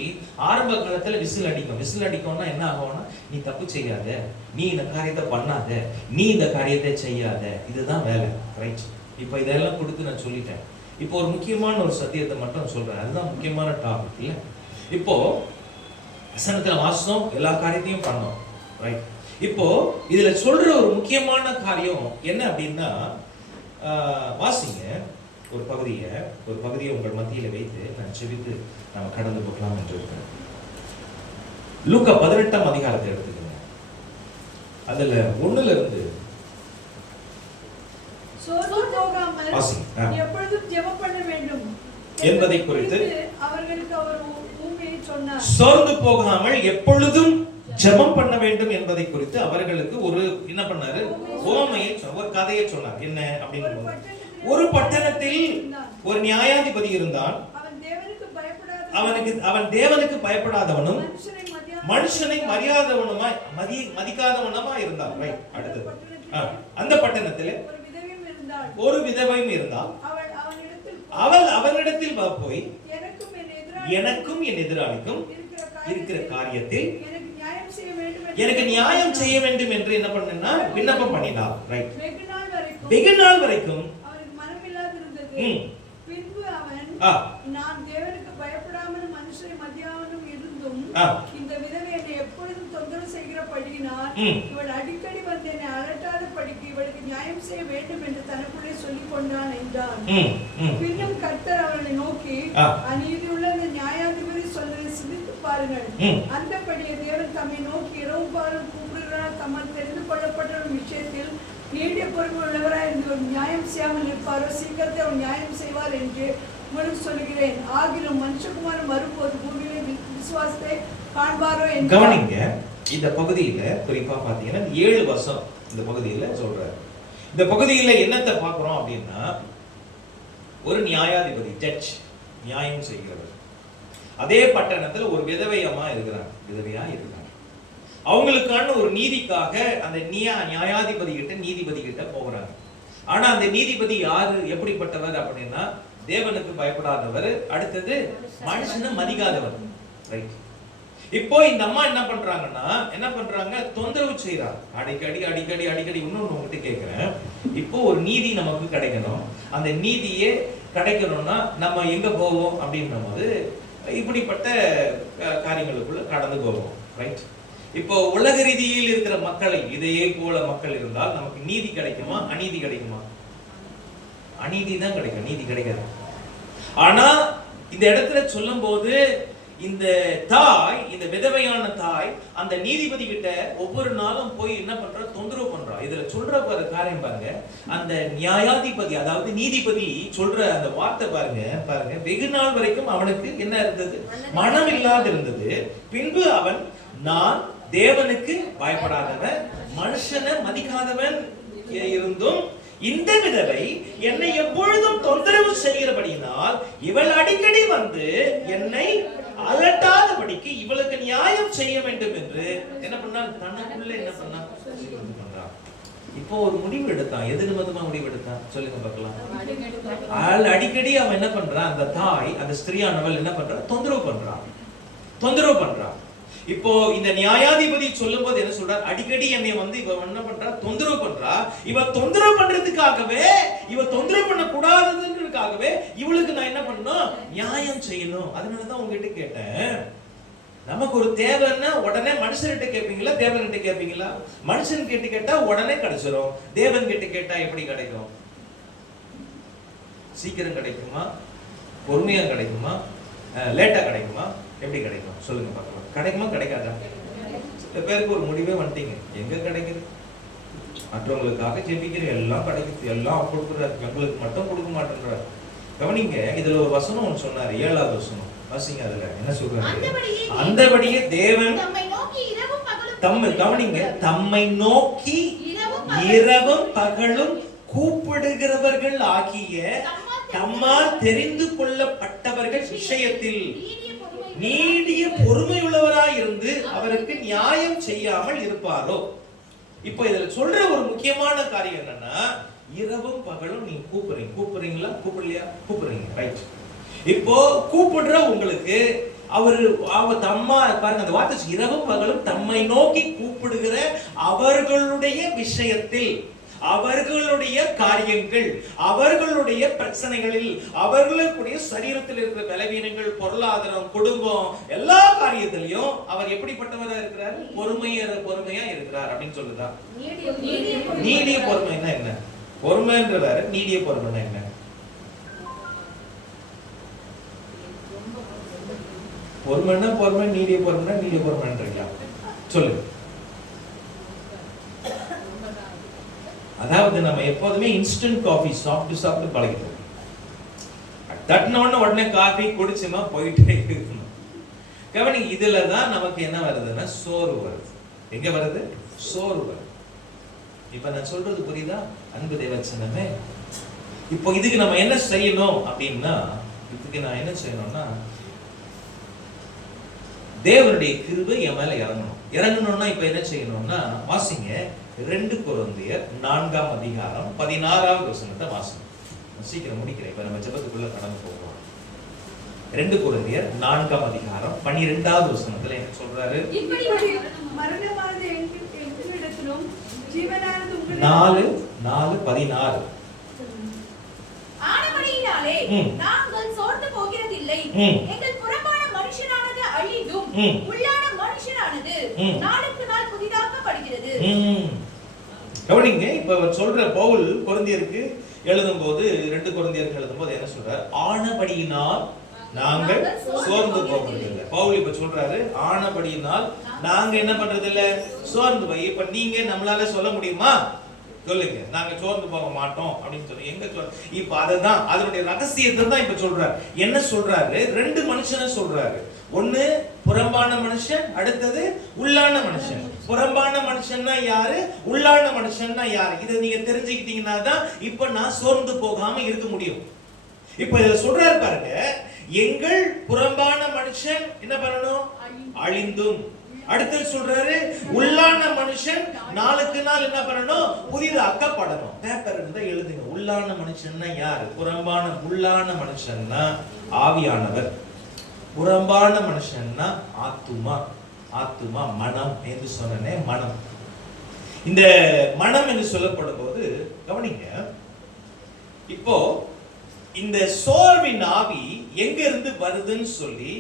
ஆரம்ப காலத்துல விசில் அடிக்கும். விசில் அடிக்கும்னா என்ன ஆகும்னா, நீ தப்பு செய்யாத, நீ இந்த காரியத்தை பண்ணாத, நீ இந்த காரியத்தை செய்யாத, இதுதான் வேலை. ரைட்? இப்போ இதெல்லாம் கொடுத்து நான் சொல்லிட்டேன். இப்போ ஒரு முக்கியமான ஒரு சத்தியத்தை மட்டும் சொல்றேன். அதுதான் முக்கியமான டாபிக் இல்ல. இப்போ வசனத்துல வாசம் எல்லா காரியத்தையும் பண்ணோம். ரைட்? இப்போ இதுல சொல்ற ஒரு முக்கியமான காரியம் என்ன அப்படின்னா, வாசிங்க ஒரு பகுதியை உங்கள் மத்தியில வைத்து நான் செபித்து நம்ம கடந்து போகலாம் என்று இருக்கிறேன். லூக்கா 18ஆம் அதிகாரத்தை எடுத்துக்கோங்க. அதுல 1ல இருந்து எப்பொழுதும் ஜெபம் பண்ண வேண்டும் என்பதை குறித்து அவர்களுக்கு அவர் ஊமையை சொன்னார். சோர்ந்து போகாமல் எப்பொழுதும் ஜெபம் பண்ண வேண்டும் என்பதை குறித்து அவர்களுக்கு ஒரு என்ன பண்ணாரு? உவமையை, ஒரு கதையை சொன்னார். என்ன அப்படின்னு, ஒரு பட்டணத்தில் ஒரு நியாயாதிபதி இருந்தான். அவன் தேவனுக்கு பயப்படாதவனும் மனுஷனை மதிக்காதவனுமா இருந்தான். ரைட்? அடுத்தது, அந்த பட்டணத்தில் ஒரு விதவையும் இருந்தால் அவள் அவனிடத்தில் போய் எனக்கும் என் எதிராளிக்கும் இருக்கிற காரியத்தில் எனக்கு நியாயம் செய்ய வேண்டும் என்று என்ன பண்ணா விண்ணப்பம் பண்ணினார். ரைட்? வெகு நாள் வரைக்கும் பின்பு அவன் நான் தேவனுக்கு பயப்படாமல் மனுஷரை மதியாமலும் இருந்தும் இந்த விதவை என்னை எப்பொழுதும் தொந்தரவு செய்கிறபடியினால் இவள் அடிக்கடி வந்து என்னை அலட்டாத படிக்கு இவளுக்கு நியாயம் செய்ய வேண்டும் என்று தனக்குள்ளே சொல்லிக் கொண்டான் என்றான். பின்னும் கர்த்தர் அவளை நோக்கி, அநீதியுள்ள இந்த நியாயாதிபதி சொல்வதை சிந்தித்து பாருங்கள். அந்தபடியே தேவன் தம்மை நோக்கி இரவு பாலும் கூப்பிடுகிறார். தம்மால் தெரிந்து கொள்ளப்பட்ட விஷயத்தில் நீடிய பொறுப்பு உள்ளவராய் இருந்து ஒரு நியாயம் செய்யாமல் இருப்பாரோ சீக்கிரத்தை அவர் நியாயம் செய்வார் என்று உங்களுக்கு சொல்கிறேன். ஆகிலும் மனுஷகுமாரன் வரும்போது பூமியிலே விசுவாசத்தை காண்பாரோ என்று. கவனிங்க, இந்த பகுதியில குறிப்பா பாத்தீங்கன்னா 7 வருஷம் இந்த பகுதியில சொல்றாரு. இந்த பகுதியில என்னத்தை பார்க்கிறோம் அப்படின்னா, ஒரு நியாயாதிபதி, ஜட்ஜ், நியாயம் செய்கிறவர். அதே பட்டணத்துல ஒரு விதவையா இருக்கிறாங்க. அவங்களுக்கான ஒரு நீதிக்காக அந்த நியாயாதிபதி கிட்ட நீதிபதி கிட்ட போகிறாங்க. ஆனா அந்த நீதிபதி யாரு, எப்படிப்பட்டவர் அப்படின்னா, தேவனுக்கு பயப்படாதவர், அடுத்தது மனுஷனை மதிக்காதவர். ரைட்? இப்போ இந்த அம்மா என்ன பண்றாங்க, தொந்தரவு செய்யறாங்க. அடிக்கடி இன்னொன்னு உங்ககிட்ட கேட்கிறேன். இப்போ ஒரு நீதி நமக்கு கிடைக்கணும். அந்த நீதியே கிடைக்கணும்னா நம்ம எங்க போவோம் அப்படின்னும் போது இப்படிப்பட்ட காரியங்களுக்குள்ள கடந்து போவோம். ரைட்? இப்போ உலக ரீதியில் இருக்கிற மக்களை இதே போல மக்கள் இருந்தால் நமக்கு நீதி கிடைக்குமா, அநீதி கிடைக்குமா? அநீதி தான் கிடைக்கும், நீதி கிடைக்காது. ஆனா இந்த இடத்துல சொல்லும் போது இந்த தாய், இந்த விதவையான தாய் அந்த நீதிபதி கிட்ட ஒவ்வொரு நாளும் போய் என்ன பண்றா, தொந்தரவு பண்றா. இதுல சொல்ற காரியம் பாருங்க, அந்த நியாயாதிபதி அதாவது நீதிபதி சொல்ற அந்த வார்த்தை பாருங்க, வெகு நாள் வரைக்கும் அவனுக்கு என்ன இருந்தது, மனம் இல்லாது இருந்தது. பின்பு அவன் நான் தேவனுக்கு பயப்படாதவன் மனுஷனை மதிக்காதவன் இருந்தும் இந்த விதவை என்னை எப்பொழுதும் தொந்தரவு செய்கிறபடியினால் இவள் அடிக்கடி வந்து என்னை அலட்டாதபடிக்கு இவளுக்கு நியாயம் செய்ய வேண்டும் என்று என்ன பண்ணான், தனக்குள்ள என்ன பண்ணான். இப்போ ஒரு முடிவு எடுத்தான். எது நிமித்தமா முடிவு எடுத்தான் சொல்லுங்க பார்க்கலாம். அடிக்கடி அவன் என்ன பண்றான், அந்த தாய், அந்த ஸ்திரியானவள் என்ன பண்றான், தொந்தரவு பண்றான். இப்போ இந்த நியாயாதிபதி சொல்லும் போது என்ன சொல்றார், அடிக்கடி என்னை வந்து இவ என்ன பண்றா, தொந்தரவு பண்றா. இவ தொந்தரவு பண்றதுக்காகவே, இவ தொந்தரவு பண்ண கூடாதுன்றதுக்காகவே இவளுக்கு நான் என்ன பண்ணணும், நியாயம் செய்யணும். அதனாலதான் உங்ககிட்ட கேட்டேன், நமக்கு ஒரு தேவைன்னா உடனே மனுஷன்கிட்ட கேட்பீங்களா, தேவன்கிட்ட கேட்பீங்களா? மனுஷன் கிட்ட கேட்டா உடனே கிடைச்சிடும். தேவன் கிட்ட கேட்டா எப்படி கிடைக்கும்? சீக்கிரம் கிடைக்குமா, பொறுமையா கிடைக்குமா, லேட்டா கிடைக்குமா, எப்படி கிடைக்கும் சொல்லுங்க பார்க்கலாம். கிடைக்குமா, கிடைக்காதா? சில பேருக்கு ஒரு முடிவே வந்துட்டீங்க, எங்க கிடைக்குது, மற்றவங்களுக்காக ஜெபிக்கிற எல்லாம் கிடைக்குது, எல்லாம் கொடுக்குறாரு, எங்களுக்கு மட்டும் கொடுக்க மாட்டேன்றாரு. கவனிங்க, இதுல ஒரு வசனம் ஒன்று சொன்னாரு, 7வது வசனம் வாசிங்க. அதுல என்ன சொல்றாரு, அந்தபடியே தேவன் கவனிங்க, தம்மை நோக்கி இரவும் பகலும் கூப்பிடுகிறவர்கள் ஆகிய தம்மால் தெரிந்து கொள்ளப்பட்டவர்கள் விஷயத்தில் நீடிய பொறுமை உள்ளவராய் இருந்து அவருக்கு நியாயம் செய்யாமல் இருப்பாரோ. இப்போ இதுல சொல்ற ஒரு முக்கியமான காரியம் என்னன்னா, இரவும் பகலும் நீங்க கூப்பிடுறீங்களா கூப்பிடலையா? கூப்பிடுறீங்க, ரைட். இப்போ கூப்பிடுற உங்களுக்கு தம்மா பாருங்க, அந்த வார்த்தை இரவும் பகலும் தம்மை நோக்கி கூப்பிடுகிற அவர்களுடைய விஷயத்தில், அவர்களுடைய காரியங்கள், அவர்களுடைய பிரச்சனைகளில், அவர்களுடைய சரீரத்தில் இருக்கிற பலவீனங்கள், பொருளாதாரம், குடும்பம், எல்லா காரியத்திலையும் அவர் எப்படிப்பட்டவரா இருக்கிறார்? பொறுமையா இருக்கிறார் அப்படின்னு சொல்லுதா? நீடிய பொறுமைன்னா என்ன? பொறுமைன்ற வேற, நீடிய பொறுமைன்னா என்ன? பொறுமை, நீடிய பொறுமைன்றீங்களா? சொல்லுங்க. அதாவது நம்ம எப்போதுமே இன்ஸ்டன்ட் காஃபி சாப்பிட்டு பழகிட்டோம். தட்டின உடனே காஃபி குடிச்சுமா போயிட்டே இருக்கணும். கவனி, இதுல தான் நமக்கு என்ன வருதுன்னா சோர்வு வருது. எங்க வருது? சோர்வு வருது. இப்ப நான் சொல்றது புரியுதா அன்பு தேவச்சனமே? இப்போ இதுக்கு நம்ம என்ன செய்யணும் அப்படின்னா, தேவனுடைய கிருபை என் மேல இறங்கணும்னா இப்ப என்ன செய்யணும்னா, வாசிங்க 2 கொரிந்தியர் 4ஆம் அதிகாரம் 16வது வசனத்தை வாசிங்க. சீக்கிரம் முடிக்கிறேன், இப்ப நம்ம ஜெபத்துக்குள்ள கடந்து போகலாம். 2 கொரிந்தியர் 4ஆம் அதிகாரம் 12வது வசனத்துல என்ன சொல்றாரு? இப்படி மரணமானது எங்களிடத்திலும் ஜீவனானது உங்களிடத்திலும் 4:16 ஆனபடியினாலே நாங்கள் சோர்ந்து போகிறதில்லை. எங்கள் புறம்பான மனுஷனானது அழிந்தும் உள்ளான மனுஷனானது நாளுக்கு நாள் புதிதாக்கப்படுகிறது. கவனிங்க, இப்ப சொல்ற பவுல் கொரிந்தியருக்கு எழுதும்போது, 2 கொரிந்தியருக்கு எழுதும்போது என்ன சொல்றாரு? ஆனபடியினால் நாங்கள் சோர்ந்து போகிறது இல்லை. பவுல் இப்ப சொல்றாரு, ஆனபடியினால் நாங்க என்ன பண்றது இல்ல, சோர்ந்து போய். இப்ப நீங்க நம்மளால சொல்ல முடியுமா? சொல்லுங்க, நாங்க சோர்ந்து போக மாட்டோம் அப்படின்னு சொல்லி. எங்க இப்ப அததான் அதனுடைய ரகசியத்தை தான் இப்ப சொல்றாரு. என்ன சொல்றாரு? 2 மனுஷனை சொல்றாரு. ஒண்ணு புறம்பான மனுஷன், அடுத்தது உள்ளான மனுஷன். புறம்பான மனுஷன்னா யாரு, உள்ளான மனுஷன்னா யாரு? இதை நீங்க தெரிஞ்சுக்கிட்டீங்கன்னா தான் இப்ப நான் சோர்ந்து போகாம இருக்க முடியும். இப்ப இத சொல்றாரு பாருங்க, எங்கள் புறம்பான மனுஷன் என்ன பண்ணணும்? அழிந்தும். அடுத்து சொல்றாரு, உள்ளான மனுஷன் நாளுக்கு நாள் என்ன பண்ணணும்? புதிதாக்கப்படணும். பேப்பர் இருந்தா எழுதுங்க. உள்ளான மனுஷன்னா யாரு? உள்ளான மனுஷன்னா ஆவியானவர். புறம்பான மனுஷன்னா ஆத்துமா மனம் என்று சொன்னனே, மனம். இந்த மனம் என்று சொல்லப்படும் போது கவனிங்க, இப்போ இந்த சோர்வின் ஆவி எங்க இருந்து வருதுன்னு சொல்லி,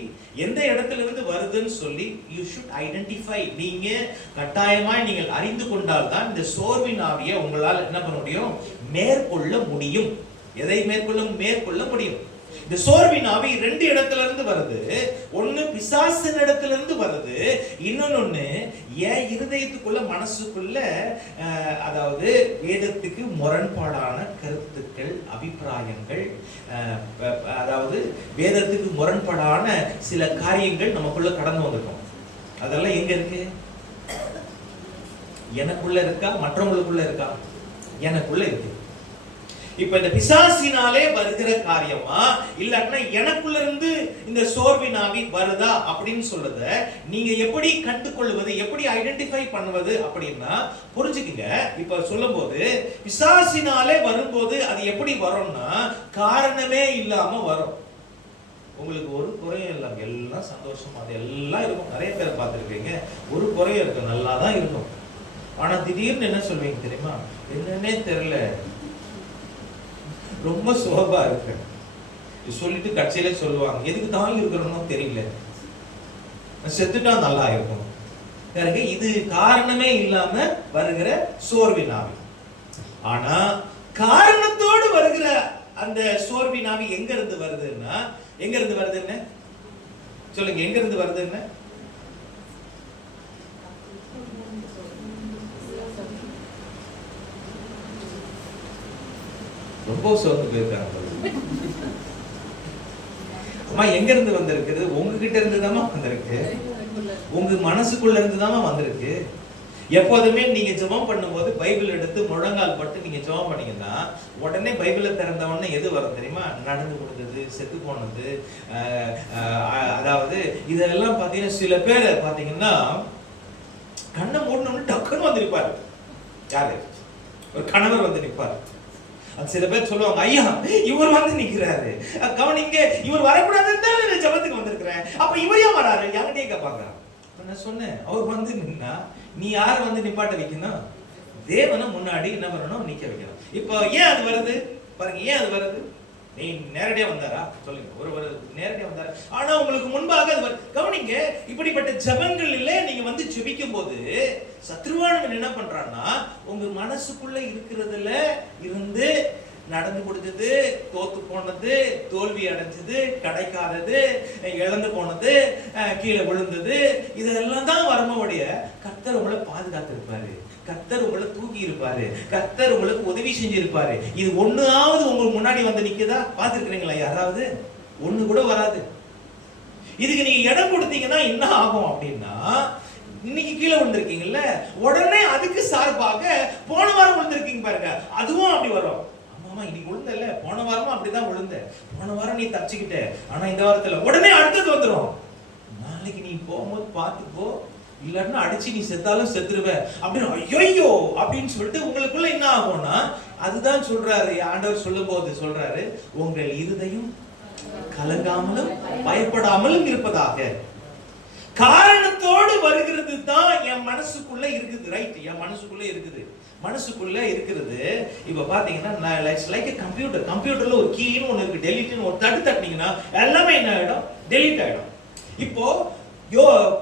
எந்த இடத்துல இருந்து வருதுன்னு சொல்லி you should identify. நீங்க கட்டாயமாய் நீங்கள் அறிந்து கொண்டால் தான் இந்த சோர்வின் ஆவியை உங்களால் என்ன பண்ண முடியும்? மேற்கொள்ள முடியும். எதை மேற்கொள்ள முடியும்? இந்த சோர்வின் ஆவி 2 இடத்துல இருந்து வருது. ஒண்ணு பிசாசின் இடத்துல இருந்து வருது, இன்னொன்னு என் இருதயத்துக்குள்ள, மனசுக்குள்ள, அதாவது வேதத்துக்கு முரண்பாடான கருத்துக்கள், அபிப்பிராயங்கள், அதாவது வேதத்துக்கு முரண்பாடான சில காரியங்கள் நமக்குள்ள கடந்து வந்திருக்கும். அதெல்லாம் எங்க இருக்கு? எனக்குள்ள இருக்கா, மற்றவங்களுக்குள்ள இருக்கா? எனக்குள்ள இருக்கு. இப்ப இந்த பிசாசினாலே வருகிற காரியமா, இல்லன்னா எனக்குள்ள இருந்து இந்த சோர்வின் ஆவி வருதா அப்படின்னு சொல்றத நீங்க எப்படி கண்டுகொள்வது, எப்படி ஐடென்டிஃபை பண்ணுவது அப்படின்னா புரிஞ்சுக்கங்க. இப்ப சொல்லும் போது பிசாசினாலே வரும்போது அது எப்படி வரும்னா, காரணமே இல்லாம வரும். உங்களுக்கு ஒரு குறையும் இல்லாம எல்லாம் சந்தோஷமா அது எல்லாம் இருக்கும். நிறைய பேரை பார்த்துருக்கீங்க, ஒரு குறையும் இருக்கும், நல்லா தான் இருக்கும். ஆனா திடீர்னு என்ன சொல்வீங்க தெரியுமா? என்னன்னே தெரியல, ரொம்ப சோபா இருக்கு சொல்லிட்டு கட்சியில சொல்லுவாங்க, எதுக்கு தான் இருக்கிறோம் தெரியல, செத்துட்டா நல்லா இருக்கும். இது காரணமே இல்லாம வருகிற சோர்வின் ஆவி. ஆனா காரணத்தோடு வருகிற அந்த சோர்வின் ஆவி எங்க இருந்து வருதுன்னா, எங்க இருந்து வருதுன்னு சொல்லுங்க, எங்க இருந்து வருதுன்னு? ரொம்ப சோர்ந்து போயிருக்காங்க. அம்மா எங்க இருந்து வந்திருக்குது? உங்ககிட்ட இருந்து தாமா வந்திருக்கு, உங்க மனசுக்குள்ள இருந்து தாமா வந்திருக்கு. எப்போதுமே நீங்க ஜெபம் பண்ணும்போது பைபிள் எடுத்து முழங்கால் பட்டு நீங்க ஜெபம் பண்ணீங்கன்னா உடனே பைபிளை திறந்த உடனே எது வரும் தெரியுமா? நடந்து கொடுத்தது, செத்து போனது, அதாவது இதெல்லாம் பாத்தீங்கன்னா சில பேர் பாத்தீங்கன்னா கண்ணை மூடணும்னு டக்குன்னு வந்து நிற்பாரு. யாரு? ஒரு கணவர் வந்து நிற்பாரு. அது சில பேர் சொல்லுவாங்க, ஐயா இவர் வந்து நிக்கிறாரு, கவனிங்க இவர் வரக்கூடாதுன்னு ஜபத்துக்கு வந்திருக்கிறேன், அப்ப இவர் ஏன் வராரு? என்கிட்டயே கேட்பாங்க. நான் சொன்னேன், அவர் வந்து நின்னா நீ யார் வந்து நிப்பாட்ட வைக்கணும்? தேவனை முன்னாடி என்ன பண்ணணும்? நிக்க வைக்கணும். இப்போ ஏன் அது வருது பாருங்க, ஏன் அது வருது? நீ நேரடியா வந்தாரா சொல்லுங்க, ஒரு நேரடியா வந்தாரா? ஆனா உங்களுக்கு முன்பாக அது கவனிங்க, இப்படிப்பட்ட ஜபங்கள் இல்ல நீங்க வந்து ஜெபிக்கும் போது சத்ருவானவன் என்ன பண்றான்னா உங்க மனசுக்குள்ள இருக்கிறதுல இருந்து நடந்து கொடுத்தது, தோத்து போனது, தோல்வி அடைஞ்சது, கிடைக்காதது, இழந்து போனது, கீழே விழுந்தது, இதெல்லாம் தான் வரமோடைய கர்த்தர் உங்களை பாதுகாத்து இருப்பாரு, கர்த்தர் உங்களை தூக்கி இருப்பாரு, கர்த்தர் உங்களுக்கு உதவி செஞ்சிருப்பாரு. இது ஒண்ணாவது உங்களுக்கு முன்னாடி வந்து நிக்குதா? பார்த்துருக்கிறீங்களா யாராவது? ஒண்ணு கூட வராது. இதுக்கு நீங்க இடம் கொடுத்தீங்கன்னா என்ன ஆகும் அப்படின்னா, இன்னைக்கு கீழே விழுந்திருக்கீங்கல்ல, உடனே அதுக்கு சார்பாக போன வாரம் விழுந்திருக்கீங்க பாருங்க, அதுவும் அப்படி வரும். ஆமா இன்னைக்கு விழுந்தல, போன வாரமும் அப்படிதான் விழுந்த, போன வாரம் நீ தப்பிச்சுக்கிட்ட, ஆனா இந்த வாரத்துல உடனே அடுத்தது வந்துடும். நாளைக்கு நீ போகும்போது பார்த்துப்போ, இல்லன்னா அடிச்சு நீ செத்தாலும் செத்துருவ அப்படின்னு ஐயோ அப்படின்னு சொல்லிட்டு உங்களுக்குள்ள என்ன ஆகும்னா, அதுதான் சொல்றாரு ஆண்டவர் சொல்லும் போது சொல்றாரு, உங்கள் இருதயம் கலங்காமலும் பயப்படாமலும் இருப்பதாக. காரணத்தோடு வருகிறது தான் என் மனசுக்குள்ள இருக்குது. ரைட், என் மனசுக்குள்ள இருக்குது, மனசுக்குள்ள இருக்கிறது. இப்ப பாத்தீங்கன்னா லைக் கம்ப்யூட்டர்ல ஒரு கீன்னு ஒண்ணு இருக்கு, டெலீட்னு ஒரு தட்டுனீங்கன்னா எல்லாமே என்ன ஆயிடும்? டெலீட் ஆயிடும். இப்போ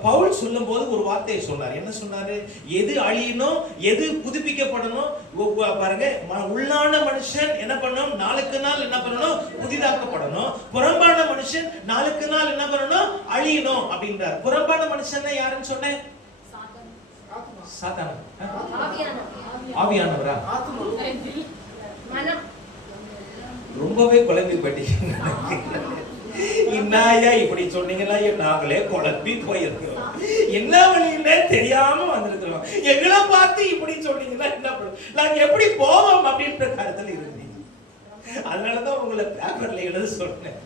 பவுல் சொல்லும் போது ஒரு வார்த்தையை சொன்னார். என்ன சொன்னாரு? எது அழியணும், எது புதுப்பிக்கப்படணும் பாருங்க. உள்ளான மனுஷன் என்ன பண்ணணும்? நாளுக்கு நாள் என்ன பண்ணணும்? புதிதாக்கப்படணும். புறம்பான மனுஷன் நாளுக்கு நாள் என்ன பண்ணணும்? அழியணும் அப்படின்றார். புறம்பான மனுஷன் யாருன்னு சொன்னேன்? சாத்தான். ஆவியானவரா? ரொம்பவே குழம்பி போயிட்டீங்க. இன்னாயா இப்படி சொன்னீங்களா? நாங்களே குழப்பி போயிருக்கிறோம், என்ன வழியில தெரியாம வந்திருக்கிறோம், எங்களை பார்த்து இப்படி சொன்னீங்கன்னா என்ன பண்ணுவோம், நாங்க எப்படி போவோம் அப்படின்ற கருத்துல இருந்தீங்க. அதனாலதான் உங்களை பேப்பர்ல எழுத சொன்னேன்.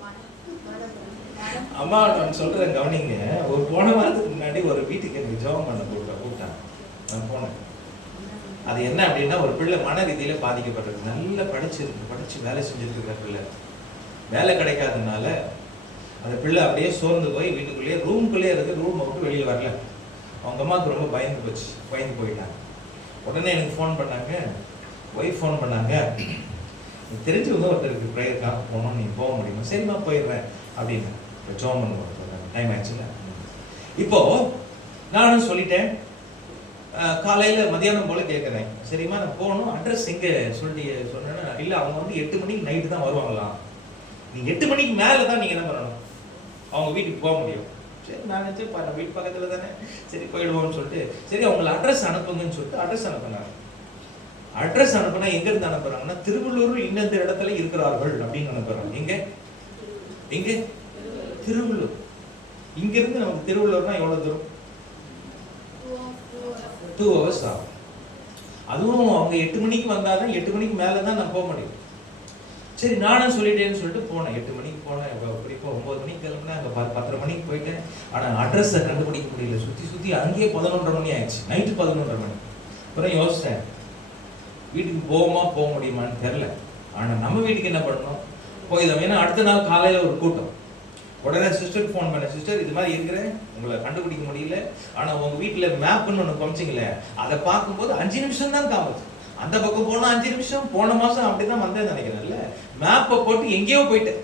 அம்மா நான் சொல்றேன் கவனிங்க. ஒரு போன வாரத்துக்கு முன்னாடி ஒரு வீட்டுக்கு எனக்கு ஜெபம் பண்ண கூப்பிட்டாங்க. நான் போனேன். அது என்ன அப்படின்னா, ஒரு பிள்ளை மன ரீதியில பாதிக்கப்பட்டிருக்கு, நல்லா படிச்சு வேலை செஞ்சிருக்கிற பிள்ளை, வேலை கிடைக்காதனால அந்த பிள்ளை அப்படியே சோர்ந்து போய் வீட்டுக்குள்ளேயே ரூம்குள்ளேயே இருக்கு, ரூம் விட்டு வெளியே வரல. அவங்க அம்மாவுக்கு ரொம்ப பயந்து போயிட்டாங்க. உடனே எனக்கு ஃபோன் பண்ணாங்க, ஒய்ஃப் ஃபோன் பண்ணாங்க, தெரிஞ்சவங்க ஒருத்தருக்கு ப்ரேயருக்காக போகணும், நீ போக முடியுமா? சரிம்மா போயிடுறேன் அப்படின்னு. இப்போ ஜோம் பண்ண டைம் ஆச்சுல. இப்போ நானும் சொல்லிட்டேன், காலையில் மதியானம் போல கேட்குறேன், சரிம்மா நான் போகணும், அட்ரஸ் எங்கே சொல்லிட்டு சொன்னேன்னா, இல்லை அவங்க வந்து 8 மணிக்கு நைட்டு தான் வருவாங்களாம், நீங்கள் 8 மணிக்கு மேலே தான் நீங்கள் என்ன பண்ணணும், அவங்க வீட்டுக்கு போக முடியும். சரி நான் நினச்சேன் நம்ம வீட்டு பக்கத்தில் தானே, சரி போயிடுவோம்னு சொல்லிட்டு, சரி அவங்களை அட்ரஸ் அனுப்புங்கன்னு சொல்லிட்டு அட்ரஸ் அனுப்புனாங்க. அட்ரஸ் அனுப்புனா எங்கேருந்து அனுப்புறாங்கன்னா, திருவள்ளூர் இந்த இடத்துல இருக்கிறார்கள் அப்படின்னு அனுப்புறாங்க. எங்கே? திருவள்ளூர். இங்கிருந்து நமக்கு திருவள்ளூர்னா எவ்வளோ தூரம்? 2 hours ஆகும். அதுவும் அவங்க 8 மணிக்கு வந்தாதான் 8 மணிக்கு மேலே தான் நான் போக முடியும். சரி நானும் சொல்லிட்டேன்னு சொல்லிட்டு போனேன். 8 மணிக்கு போனேன், இப்போ 9 மணிக்கு கிளம்புனேன், அங்கே 10:30 மணிக்கு போயிட்டேன். ஆனால் அட்ரஸை கண்டுபிடிக்க முடியல, சுற்றி அங்கேயே 11:30 மணி ஆயிடுச்சு, நைட்டு 11:30 மணி. அப்புறம் யோசித்தேன், வீட்டுக்கு போக முடியுமான்னு தெரில. ஆனால் நம்ம வீட்டுக்கு என்ன பண்ணணும், போய்தான். ஏன்னா அடுத்த நாள் காலையில் ஒரு கூட்டம். உடனே சிஸ்டருக்கு ஃபோன் பண்ணேன், சிஸ்டர் இது மாதிரி இருக்கிறேன், உங்களை கண்டுபிடிக்க முடியல, ஆனால் உங்கள் வீட்டில் மேப்னு ஒன்று காமிச்சிங்களே, அதை பார்க்கும்போது 5 நிமிஷம் தான் காமிச்சு, அந்த பக்கம் போனால் 5 நிமிஷம், போன மாதம் அப்படி தான் வந்தேன்னு நினைக்கிறேன்ல. மேப்பை போட்டு எங்கேயோ போயிட்டேன்.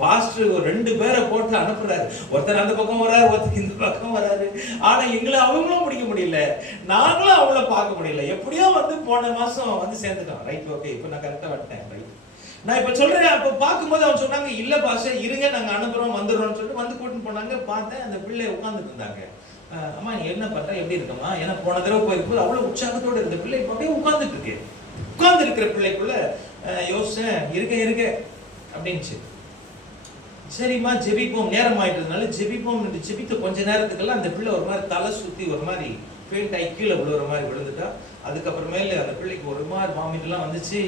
பாஸ்டர் ஒரு 2 பேரை போட்டு அனுப்புறாரு, ஒருத்தர் அந்த பக்கம் வராரு, ஒருத்தர் இந்த பக்கம் வராரு. ஆனால் எங்களை அவங்களும் பிடிக்க முடியல, நாங்களும் அவங்கள பார்க்க முடியல. எப்படியோ வந்து போன மாதம் வந்து சேர்ந்துட்டோம். ரைட், ஓகே, இப்போ நான் கரெக்டாக வந்துட்டேன். ரைட், நான் இப்போ சொல்றேன். அப்போ பார்க்கும்போது அவங்க சொன்னாங்க, இல்லை பாஸ்டர் இருங்க நாங்கள் அனுப்புகிறோம் வந்துடுறோம்னு சொல்லிட்டு வந்து கூட்டின்னு போனாங்க. பார்த்தேன் அந்த பிள்ளை உட்காந்துட்டு இருந்தாங்க. அம்மா நீ என்ன பண்ற, எப்படி இருக்கம்மா? ஏன்னா போன தடவை போயிருக்கும்போது அவ்வளோ உற்சாகத்தோடு இருந்த பிள்ளை இப்போ அப்படியே உட்கார்ந்துட்டு இருக்கு. உட்கார்ந்து இருக்கிற பிள்ளைக்குள்ள யோசிச்சேன், இருக்க அப்படின்ச்சு. சரிம்மா ஜெபிப்போம், நேரம் ஆயிட்டதுனால ஜெபிப்போம். ஜெபித்த கொஞ்ச நேரத்துக்கெல்லாம் அந்த பிள்ளை ஒரு மாதிரி தலை சுற்றி ஒரு மாதிரி ஃபெயிண்ட் ஆகி கீழே விழுற மாதிரி விழுந்துட்டா. அதுக்கப்புறமேல அந்த பிள்ளைக்கு ஒரு மாதிரி வாமிட்லாம் வந்துச்சு.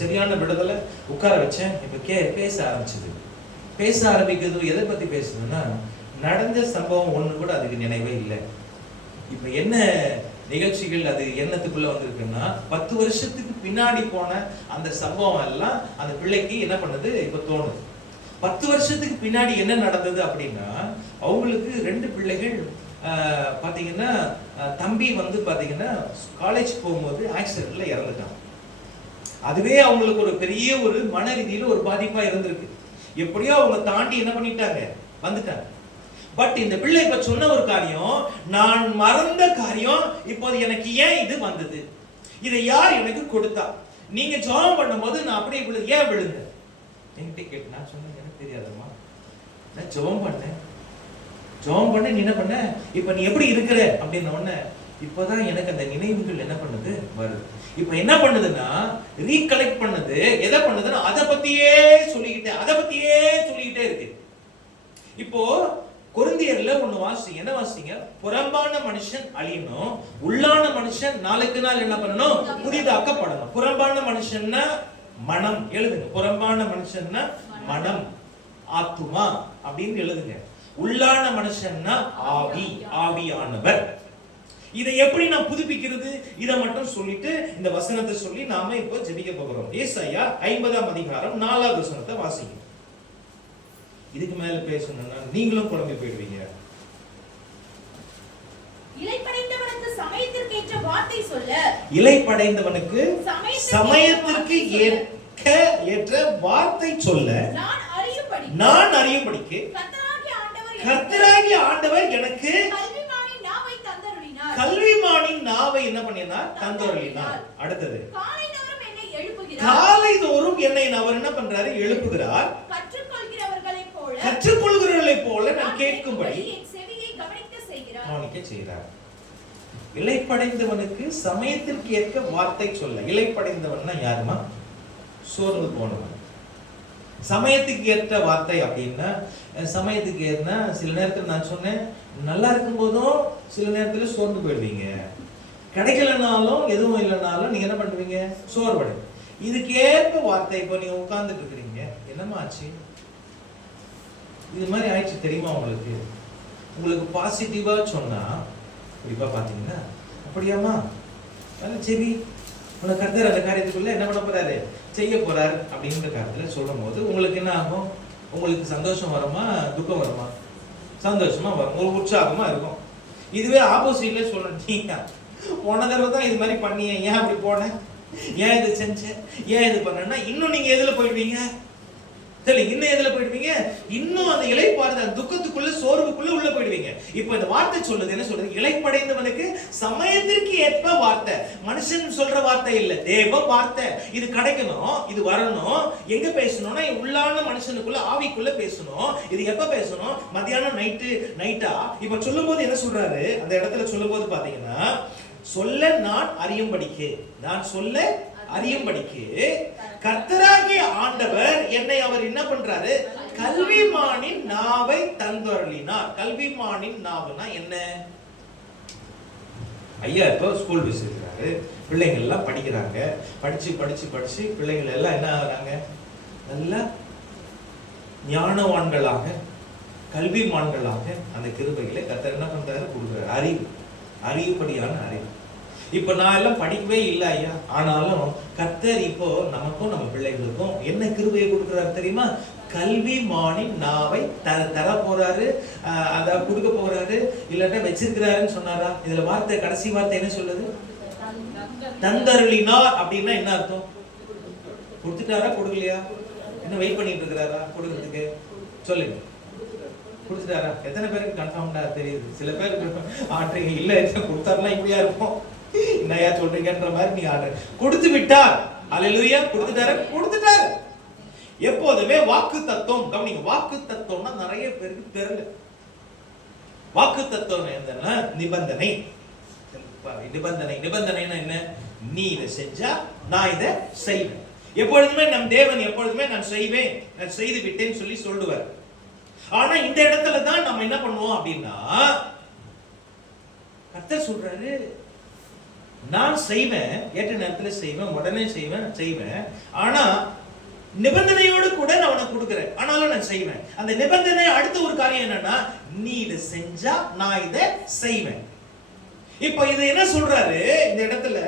சரியான விடுதலை, உட்கார வச்சேன். இப்போ பேச ஆரம்பிச்சது. பேச ஆரம்பிக்கிறது எதை பத்தி பேசுதுன்னா, நடந்த சம்பவம் ஒண்ணு கூட அதுக்கு நினைவே இல்லை. இப்ப என்ன நிகழ்ச்சிகள் அது எண்ணத்துக்குள்ள வந்திருக்குன்னா, 10 வருஷத்துக்கு பின்னாடி போன அந்த சம்பவம் எல்லாம் அந்த பிள்ளைக்கு என்ன பண்ணுது இப்ப தோணுது. 10 வருஷத்துக்கு பின்னாடி என்ன நடந்தது அப்படின்னா, அவங்களுக்கு 2 பிள்ளைகள் பாத்தீங்கன்னா, தம்பி வந்து பாத்தீங்கன்னா காலேஜ் போகும்போது ஆக்சிடென்ட்ல இறந்துட்டான். அதுவே அவங்களுக்கு ஒரு பெரிய ஒரு மன ரீதியில ஒரு பாதிப்பா இருந்திருக்கு. எப்படியோ அவங்க தாண்டி என்ன பண்ணிட்டாங்க, வந்துட்டாங்க. பட் இந்த பிள்ளை இப்ப சொன்ன ஒரு காரியம், நான் மறந்த காரியம் இப்போது எனக்கு ஏன் இது வந்தது, இதை யார் எனக்கு கொடுத்தா, நீங்க ஜெபம் பண்ணும்போது நான் அப்படியே ஏன் விழுந்தேன் என்கிட்ட கேட்டு. நான் சொன்னேன், எனக்கு தெரியாதம்மா, நான் ஜெபம் பண்ணேன் நீ என்ன பண்ண, இப்ப நீ எப்படி இருக்கிற அப்படின்ன உடனே இப்பதான் எனக்கு அந்த நினைவுகள் என்ன பண்ணுது வருது. இப்ப என்ன பண்ணுதுன்னா, ரீகலெக்ட் பண்ணுது. எதை பண்ணுதுன்னா, அதை பத்தியே சொல்லிக்கிட்டே இருக்கு. இப்போ கொரிந்தியர்ல ஒண்ணு வாசிங்க, என்ன வாசிங்க, புறம்பான மனுஷன் அழியணும், உள்ளான மனுஷன் நாளுக்கு நாள் என்ன பண்ணணும், புதிதாக்கப்படணும். புறம்பான மனுஷன்னா மனம், எழுதுங்க. புறம்பான மனுஷன்னா மனம், ஆத்துமா அப்படின்னு எழுதுங்க. உள்ளான மனுஷன்னா ஆவி, ஆவியானவர். இதை எப்படி நான் புதுப்பிக்கிறது, இதை மட்டும் சொல்லிட்டு இந்த வசனத்தை சொல்லி நாம இப்போ ஜெபிக்க போகிறோம். ஏசாயா 50ஆம் அதிகாரம் 4வது வசனத்தை வாசிங்க. இதுக்கு மேல பேசணும்னா நீங்களும் குழம்பி போயிடுவீங்க. இளைப்படைந்தவனுக்கு சமயத்திற்கு ஏற்ற வார்த்தை சொல்ல, இளைப்படைந்தவனுக்கு சமயத்திற்கு ஏற்ற வார்த்தை சொல்ல நான் அறியும்படிக்கு கர்த்தராகிய ஆண்டவர் எனக்கு கல்விமானின் நாவை என்ன பண்ணினார், தந்தருளினார். அடுத்தது, காலைதோறும் என்னை அவர் என்ன பண்றாரு, எழுப்புகிறார். கற்றுக்கொள்கிறவர்களைப் போல நான் கேட்கும்படி கவனிக்க செய்கிறார். இளைப்படைந்தவனுக்கு சமயத்திற்கு ஏற்க வார்த்தை சொல்ல. இளைப்படைந்தவன்னா யாருமா, சோர்ந்து போனவன். சமயத்துக்கு ஏற்ற வார்த்தை அப்படின்னா, சமயத்துக்கு ஏற்ற சில நேரத்தில் நான் சொன்னேன், நல்லா இருக்கும் போதும் சில நேரத்தில் சோர்ந்து போயிடுவீங்க. கிடைக்கலனாலும் எதுவும் இல்லைனாலும் நீங்க என்ன பண்ணுவீங்க, சோர்வடை. இதுக்கு ஏற்ப வார்த்தை. இப்போ நீங்க உட்கார்ந்துட்டு இருக்கிறீங்க, என்னமா ஆச்சு, இது மாதிரி ஆயிடுச்சு தெரியுமா உங்களுக்கு. உங்களுக்கு பாசிட்டிவா சொன்னா, குறிப்பா பாத்தீங்கன்னா, அப்படியாமா சரி உனக்கு கர்த்தர் அந்த காரியத்துக்குள்ள என்ன பண்ண போறாரு, செய்ய போறாரு அப்படின்ற காரியத்துல சொல்லும் போது உங்களுக்கு என்ன ஆகும், உங்களுக்கு சந்தோஷம் வருமா, துக்கம் வருமா, சந்தோஷமா வரும், ஒரு உற்சாகமா இருக்கும். இதுவே ஆப்போசிட்ல சொல்லணும், போன தடவை தான் இது மாதிரி பண்ணிய, ஏன் அப்படி போனேன், ஏன் இது செஞ்சேன், ஏன் இது பண்ணேன்னா இன்னும் நீங்க எதுல போயிடுவீங்க, இன்னும் எதுல போயிடுவீங்க, இன்னும் அந்த இளைப்பாறுதல் அந்த துக்கத்துக்குள்ள சோர்வுக்குள்ள உள்ள போயிடுவீங்க. இப்போ இந்த வார்த்தை சொல்லுது, என்ன சொல்றது, இளைப்படைந்தவனுக்கு சமயத்திற்கு ஏற்ப வார்த்தை. மனுஷன் சொல்ற வார்த்தை இல்ல, தேவ வார்த்தை. இது கிடைக்கணும், இது வரணும். எங்க பேசணும்னா உள்ளான மனுஷனுக்குள்ள, ஆவிக்குள்ள பேசணும். இது எப்ப பேசணும், மத்தியானம் நைட்டா. இப்ப சொல்லும் போது என்ன சொல்றாரு, அந்த இடத்துல சொல்லும் போது பாத்தீங்கன்னா, சொல்ல நான் அறியும்படிக்கு, நான் சொல்ல அறியும்படிக்கு கர்த்தராகிய ஆண்டவர் என்னை அவர் என்ன பண்றாரு, கல்விமானின் நாவை தந்தருளினார். கல்விமானின் நாவுனா என்ன, ஐயா இப்போ ஸ்கூல் வச்சிருக்காரு, பிள்ளைங்க எல்லாம் படிக்கிறாங்க, படிச்சு பிள்ளைகள் எல்லாம் என்ன ஆகுறாங்க, நல்ல ஞானவான்களாக, கல்விமான்களாக அந்த கிருபைகளை கர்த்தர் என்ன பண்றாரு, கொடுக்குறாரு. அறிவுபடியான அறிவு. இப்ப நான் எல்லாம் படிக்கவே இல்லை ஐயா, ஆனாலும் கர்த்தர் இப்போ நமக்கும் நம்ம பிள்ளைகளுக்கும் என்ன கிருபையை கொடுக்கிறாரு தெரியுமா, கல்விமானின் நாவை தர போறாரு, அத கொடுக்க போறாரு, இல்லாட்டா வச்சிருக்கிறாருன்னு சொன்னாரா. இதுல வார்த்தை, கடைசி வார்த்தை என்ன சொல்லுது, தந்தருளினார். அப்படின்னா என்ன அர்த்தம், கொடுத்துட்டாரா கொடுக்கலையா, என்ன வெயிட் பண்ணிட்டு இருக்கிறாரா கொடுக்கறதுக்கு, சொல்லுங்க, கொடுத்துட்டாரா. எத்தனை பேருக்கு கன்ஃபார்ம்டா தெரியுது, சில பேருக்கு ஆட்றீங்க, இல்ல கொடுத்தாருன்னா இப்படியா இருக்கும், என்னையா சொல்றீங்கன்ற மாதிரி நீ ஆர்டர் கொடுத்து விட்டார். அல்லேலூயா, கொடுத்துட்டாரு. எப்போதுமே வாக்கு தத்துவம் கவனிங்க. வாக்கு தத்துவம்னா நிறைய பேருக்கு தெரியல. வாக்கு தத்துவம் என்னன்னா நிபந்தனை. நிபந்தனைனா என்ன, நீ இதை செஞ்சா நான் இதை செய்வேன். எப்பொழுதுமே நம் தேவன் எப்பொழுதுமே நான் செய்வேன், நான் செய்து விட்டேன்னு சொல்லி சொல்லுவார். ஆனா இந்த இடத்துல தான் நம்ம என்ன பண்ணுவோம் அப்படின்னா, கர்த்தர் சொல்றாரு, நான் செய்வேன், ஏற்ற நேரத்துல செய்வேன், உடனே செய்வேன். ஆனா நிபந்தனையோடு கூட நான் உனக்கு கொடுக்கிறேன், ஆனாலும் நான் செய்வேன். அந்த நிபந்தனை அடுத்த ஒரு காரியம் என்னன்னா, நீ இதை செஞ்சா நான் இதை செய்வேன். இப்ப இது என்ன சொல்றாரு இந்த இடத்துல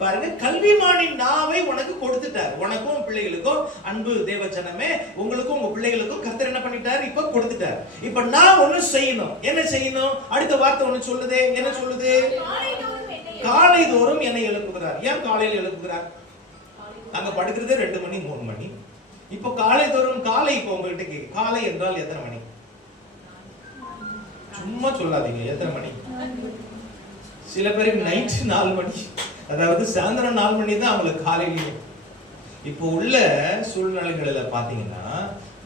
பாருங்க, கல்விமானின் நாவை உனக்கு கொடுத்துட்டார். உனக்கும் உன் பிள்ளைகளுக்கும், அன்பு தேவஜனமே, உங்களுக்கும் உங்க பிள்ளைகளுக்கும் கர்த்தர் என்ன பண்ணிட்டார், இப்ப கொடுத்துட்டார். இப்ப நான் ஒண்ணு செய்யணும். என்ன செய்யணும்? அடுத்த வார்த்தை ஒண்ணு சொல்லுதே. என்ன சொல்லுது? காலை தோறும் என்னை எழுப்புகிறார். ஏன் காலையில் எழுப்புகிறார்? நாங்க படுக்கிறது 2 மணி 3 மணி. இப்போ காலை தோறும், காலை இப்போ உங்ககிட்ட கேக்கு, காலை என்றால் எத்தனை மணி? சும்மா சொல்லாதீங்க, எத்தனை மணி? சில பேருக்கு நைட் 4 மணி, அதாவது சாயந்தரம் 4 மணி தான் அவங்களுக்கு காலையிலேயே. இப்போ உள்ள சூழ்நிலைகளில பாத்தீங்கன்னா,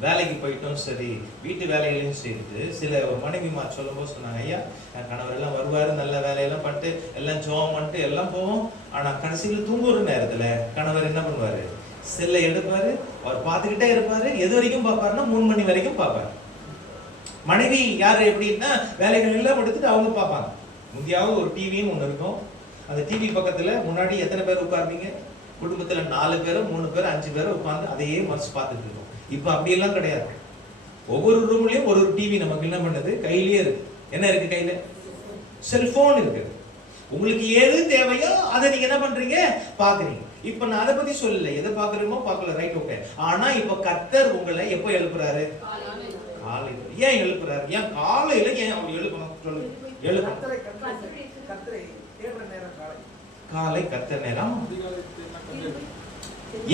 வேலைக்கு போயிட்டோம் சரி, வீட்டு வேலைகளையும் செய்து சில மனைவிமா சொல்லும்போது சொன்னாங்க, ஐயா என் கணவர் எல்லாம் வருவாரு, நல்ல வேலையெல்லாம் பண்ணிட்டு எல்லாம் ஜோம் பண்ணிட்டு எல்லாம் போவோம். ஆனா கடைசியில் தூங்குற நேரத்துல கணவர் என்ன பண்ணுவாரு, செல்லை எடுப்பாரு, அவர் பார்த்துக்கிட்டே இருப்பாரு. எது வரைக்கும் பார்ப்பாருன்னா 3 மணி வரைக்கும் பார்ப்பாரு. மனைவி யாரு எப்படின்னா, வேலைகள் எல்லாம் எடுத்துட்டு அவங்க பார்ப்பாங்க. முந்தியாவது ஒரு டிவின்னு ஒண்ணு இருக்கும். அந்த டிவி பக்கத்துல முன்னாடி எத்தனை பேர் உட்கார்ந்தீங்க? குடும்பத்துல 4 பேரோ 3 பேரோ 5 பேரோ உட்கார்ந்து அதையே மனசு பார்த்துட்டு இருக்கோம். இப்ப அப்படியெல்லாம் கிடையாது. ஒவ்வொரு ரூம்லயும் ஒரு டிவி நமக்கு என்ன பண்ணுது, கையிலேயே இருக்கு. என்ன இருக்கு கையில? செல்போன் இருக்கு. உங்களுக்கு எது தேவையோ அதை நீங்க என்ன பண்றீங்க, பாக்குறீங்க. இப்ப நான் அதை பத்தி சொல்லல, எதை பாக்குறீமோ பார்க்கல, ரைட், ஓகே. ஆனா இப்ப கர்த்தர் உங்களை எப்ப எழுப்புறாரு? காலையில. ஏன் எழுப்புறாரு? ஏன் காலையில ஏன் அவர் எழுப்பணும்? சொல்லுங்க. எழுப்பணும். காலை கர்த்தர் நேரம்.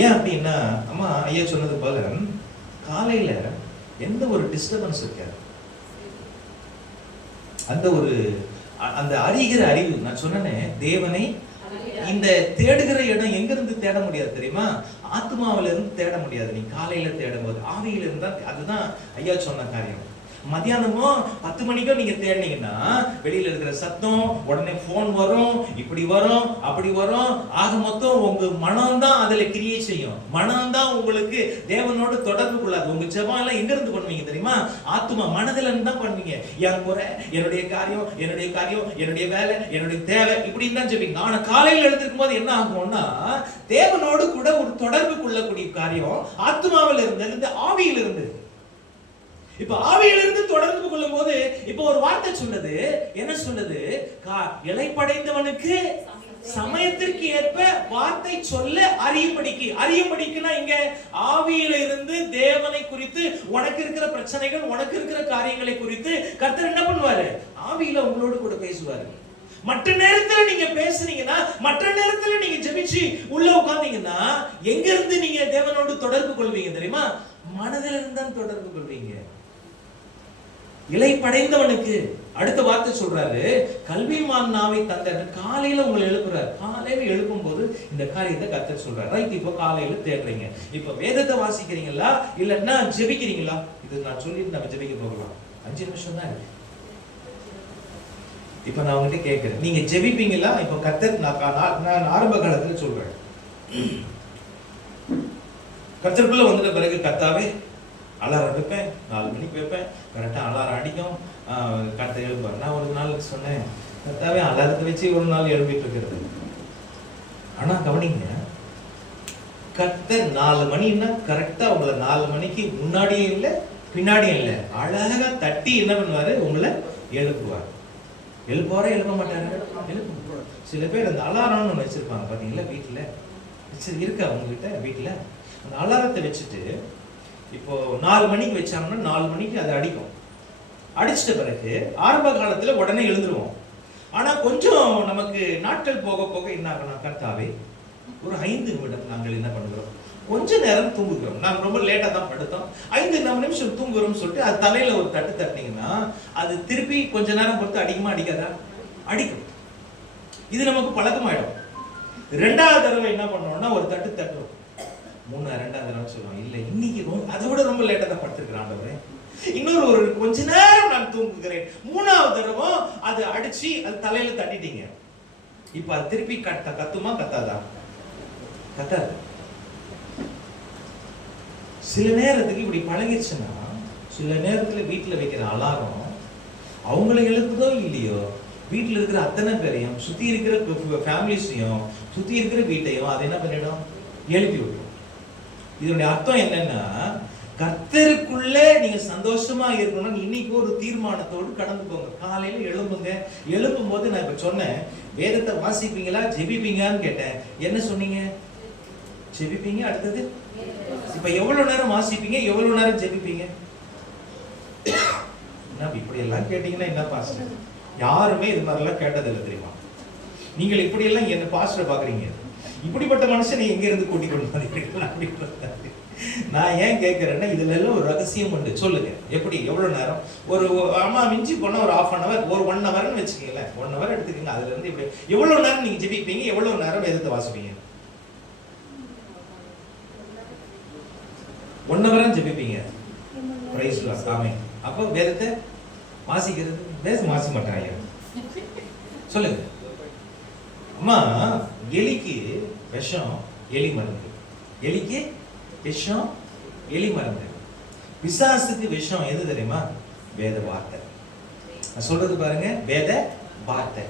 ஏன் அப்படின்னா, அம்மா ஐயா சொன்னது போல காலையில எந்த ஒரு டிஸ்டர்பன்ஸ் இருக்காது. அந்த அறிகிற அறிவு, நான் சொன்னேனே, தேவனை இந்த தேடுகிற இடம் எங்க இருந்து தேட முடியாது தெரியுமா? ஆத்மாவில இருந்து தேட முடியாது. நீ காலையில தேடும் போது ஆவியில இருந்தா, அதுதான் ஐயா சொன்ன காரியம். மத்தியானமும் 10 மணிக்கும் நீங்க தேடினீங்கன்னா வெளியில இருக்கிற சத்தம், உடனே போன் வரும், இப்படி வரும் அப்படி வரும். ஆக மொத்தம் உங்க மனம் தான் அதுல கிரியேட் செய்யும். மனம் தான் உங்களுக்கு தேவனோடு தொடர்பு கொள்ளாது. உங்க ஜெபம் எல்லாம் எங்க இருந்து பண்ணுவீங்க தெரியுமா? ஆத்மா, மனதில இருந்து தான் பண்ணுவீங்க. என் குறை, என்னுடைய காரியம், என்னுடைய வேலை, என்னுடைய தேவை, இப்படின்னு தான் ஜெபிங்க. ஆனா காலையில் எழுந்திருக்கும் போது என்ன ஆகும்னா, தேவனோடு கூட ஒரு தொடர்பு கொள்ளக்கூடிய காரியம் ஆத்மாவில இருந்து, ஆவியில இருந்து. இப்ப ஆவியிலிருந்து தொடர்பு கொள்ளும் போது இப்ப ஒரு வார்த்தை சொல்லுது. என்ன சொல்லுது? இளைப்படைந்தவனுக்கு சமயத்திற்கு ஏற்ப வார்த்தை சொல்ல அறியும்படிக்குனா இங்க ஆவியில இருந்து தேவனை குறித்து, உனக்கு இருக்கிற பிரச்சனைகள், உனக்கு இருக்கிற காரியங்களை குறித்து கர்த்தர் என்ன பண்ணுவாரு? ஆவியில உங்களோடு கூட பேசுவாரு. மற்ற நேரத்துல நீங்க பேசுறீங்கன்னா, மற்ற நேரத்துல நீங்க ஜெபிச்சு உள்ள உட்கார்ந்தீங்கன்னா, எங்க இருந்து நீங்க தேவனோடு தொடர்பு கொள்வீங்க தெரியுமா? மனதில இருந்து தான் தொடர்பு கொள்வீங்க. இளைப்படைந்தவனுக்கு அடுத்த வார்த்தை சொல்றாரு, கல்விமான் நாவை தந்த. காலையில உங்களை எழுப்புறாரு. காலையில எழுப்பும் போது இந்த காரியத்தை கர்த்தர் சொல்றாரு. ரைட், இப்ப காலையில தேடுறீங்க, இப்ப வேதத்தை வாசிக்கிறீங்களா இல்லன்னா ஜெபிக்கிறீங்களா? இது நான் சொல்லிட்டு நம்ம ஜெபிக்க போகலாம். 5 நிமிஷம் தான் இருக்கு. இப்ப நான் உங்ககிட்ட கேட்கிறேன், நீங்க ஜெபிப்பீங்களா? இப்ப கர்த்தர், நான் ஆரம்ப காலத்துல சொல்றேன், கர்த்தருக்குள்ள வந்துட்ட பிறகு கர்த்தாவே அலாரம் வைப்பேன், 4 மணிக்கு வைப்பேன், கரெக்டாக அலாரம் அடிக்கும், கரெக்டாக எழுப்பார். நான் ஒரு நாள் சொன்னேன், கரெக்டாகவே அலாரத்தை வச்சு ஒரு நாள் எழுப்பிட்டு இருக்கிறது. ஆனால் கவனிங்க, கர்த்தர் 4 மணின்னா கரெக்டாக உங்களை 4 மணிக்கு முன்னாடியும் இல்லை பின்னாடியும் இல்லை, அழகாக தட்டி என்ன பண்ணுவார், உங்களை எழுப்புவார். எழுப்புவாரா எழுப்ப மாட்டாரு? எழுப்புவார். சில பேர் அந்த அலாரம்னு ஒன்று வச்சிருப்பாங்க பார்த்தீங்களா, வீட்டில் இருக்கா உங்ககிட்ட? வீட்டில் அந்த அலாரத்தை வச்சுட்டு இப்போ 4 மணிக்கு வச்சாங்கன்னா 4 மணிக்கு அது அடிக்கும். அடிச்சிட்ட பிறகு ஆரம்ப காலத்துல உடனே எழுந்துருவோம். ஆனா கொஞ்சம் நமக்கு நாட்கள் போக போக என்ன ஆகணும், கர்த்தாவே ஒரு 5 நிமிடம் நாங்கள் என்ன பண்ணுகிறோம், கொஞ்ச நேரம் தூங்குகிறோம். நாங்கள் ரொம்ப லேட்டா தான் படுத்தோம், 5 நிமிஷம் தூங்குறோம்னு சொல்லிட்டு அது தலையில ஒரு தட்டு தட்டினீங்கன்னா அது திருப்பி கொஞ்ச நேரம் பொறுத்து அடிக்குமா அடிக்காதா? அடிக்கும். இது நமக்கு பழக்கமாயிடும். 2வது தடவை என்ன பண்ணோம்னா ஒரு தட்டு தட்டுறோம். 2வது தடவை சொல்லுவோம், இல்லை இன்னைக்கு அதை விட ரொம்ப லேட்டா தான் படுத்திருக்கிறான், இன்னொரு கொஞ்ச நேரம் நான் தூங்குகிறேன். 3வது தடவை அது அடிச்சு அது தலையில தட்டிட்டீங்க. இப்ப அது திருப்பி கத்துமா கத்தாதா? கத்தாது. சில நேரத்துக்கு இப்படி பழகிடுச்சுன்னா, சில நேரத்துல வீட்டுல வைக்கிற அலாரம் அவங்களை எழுப்புதோ இல்லையோ, வீட்டில் இருக்கிற அத்தனை பேரையும், சுத்தி இருக்கிற ஃபேமிலிஸையும், சுத்தி இருக்கிற வீட்டையும் அதை என்ன பண்ணிடும்? எழுப்பி விட்டுரும். இதனுடைய அர்த்தம் என்னன்னா, கர்த்தருக்குள்ள நீங்க சந்தோஷமா இருக்கணும்னு இன்னைக்கு ஒரு தீர்மானத்தோடு கடந்து போங்க. காலையில எழும்புங்க. எழும்பும் போது நான் இப்ப சொன்னேன், வேதத்தை வாசிப்பீங்களா ஜெபிப்பீங்கன்னு கேட்டேன். என்ன சொன்னீங்க? ஜெபிப்பீங்க. அடுத்தது இப்ப எவ்வளவு நேரம் வாசிப்பீங்க, எவ்வளவு நேரம் ஜெபிப்பீங்க? இப்படி எல்லாம் கேட்டீங்கன்னா என்ன பாஸ்டர்? யாருமே இது மாதிரிலாம் கேட்டதில்லை தெரியுமா? நீங்கள் இப்படி எல்லாம் என்ன பாஸ்டர் பாக்குறீங்க? இப்படிப்பட்ட மனுஷனை எங்க இருந்து கூட்டி கொண்டு வந்தீங்க? நான் ஏன் கேட்கிறேன்னா, இதுல எல்லாம் ஒரு ரகசியம் உண்டு. சொல்லுங்க, எப்படி எவ்வளவு நேரம்? ஒரு அம்மா மிஞ்சி போனா ஒரு 1/2 hour, ஒரு 1 hourன்னு வச்சுக்கீங்களேன். 1 hour எடுத்துக்கீங்க. அதுல இருந்து இப்படி எவ்வளவு நேரம் நீங்க ஜெபிப்பீங்க, எவ்வளவு நேரம் வேதத்தை வாசிப்பீங்க? 1 hour ஜெபிப்பீங்க. Praise lord. ஆமென். அப்போ வேதத்தை வாசிக்கிறது, வேதம் வாசிக்க மாட்டாங்க. சொல்லுங்க. அம்மா, எலிக்கு விஷம் எலி மருந்து. எலிக்கு விஷம் எலி மருந்து. பிசாசுக்கு விஷம் எது தெரியுமா? வேத வார்த்தை. நான் சொல்றது பாருங்க, வேத வார்த்தை.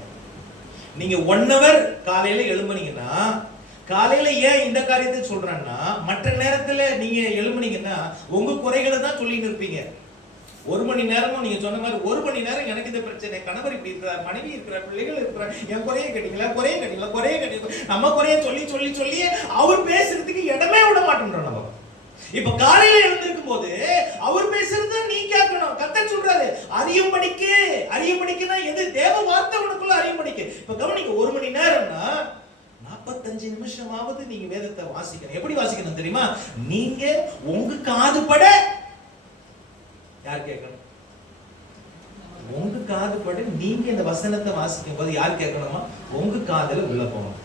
நீங்க 1 hour காலையில எழும்புனீங்கன்னா, காலையில ஏன் இந்த காரியத்தை சொல்றேன்னா, மற்ற நேரத்துல நீங்க எழும்புனீங்கன்னா உங்க குறைகளை தான் சொல்லிட்டு இருப்பீங்க. 1 மணி நேரமும் நீங்க சொன்ன மாதிரி 1 மணி நேரம் எனக்கு இந்த பிரச்சனை, கணவர் இப்படி இருக்கிறார், மனைவி இருக்கிறார், பிள்ளைகள் இருக்கிறார், என் குறைய கேட்டீங்களா, குறைய கேட்டீங்களா, குறைய கேட்டீங்களா, நம்ம குறைய சொல்லி சொல்லி சொல்லி அவர் பேசுறதுக்கு இடமே விட மாட்டோம் நம்ம. இப்ப காலையில எழுந்திருக்கும் போது அவர் பேசுறது நீ கேட்கணும். கர்த்தர் சொல்றாரு, அறியும்படிக்குனா எது? தேவ வார்த்தை உனக்குள்ள அறியும்படிக்கு. இப்ப கவனிங்க, 1 மணி நேரம்னா 45 நிமிஷமாவது நீங்க வேதத்தை வாசிக்கணும். எப்படி வாசிக்கணும் தெரியுமா? நீங்க உங்க காதுபட, யார் கேட்கணும்? உங்க காதுபட நீங்க இந்த வசனத்தை வாசிக்கும் போது யார் கேட்கணுமா? உங்க காதுல உள்ள போகணும்.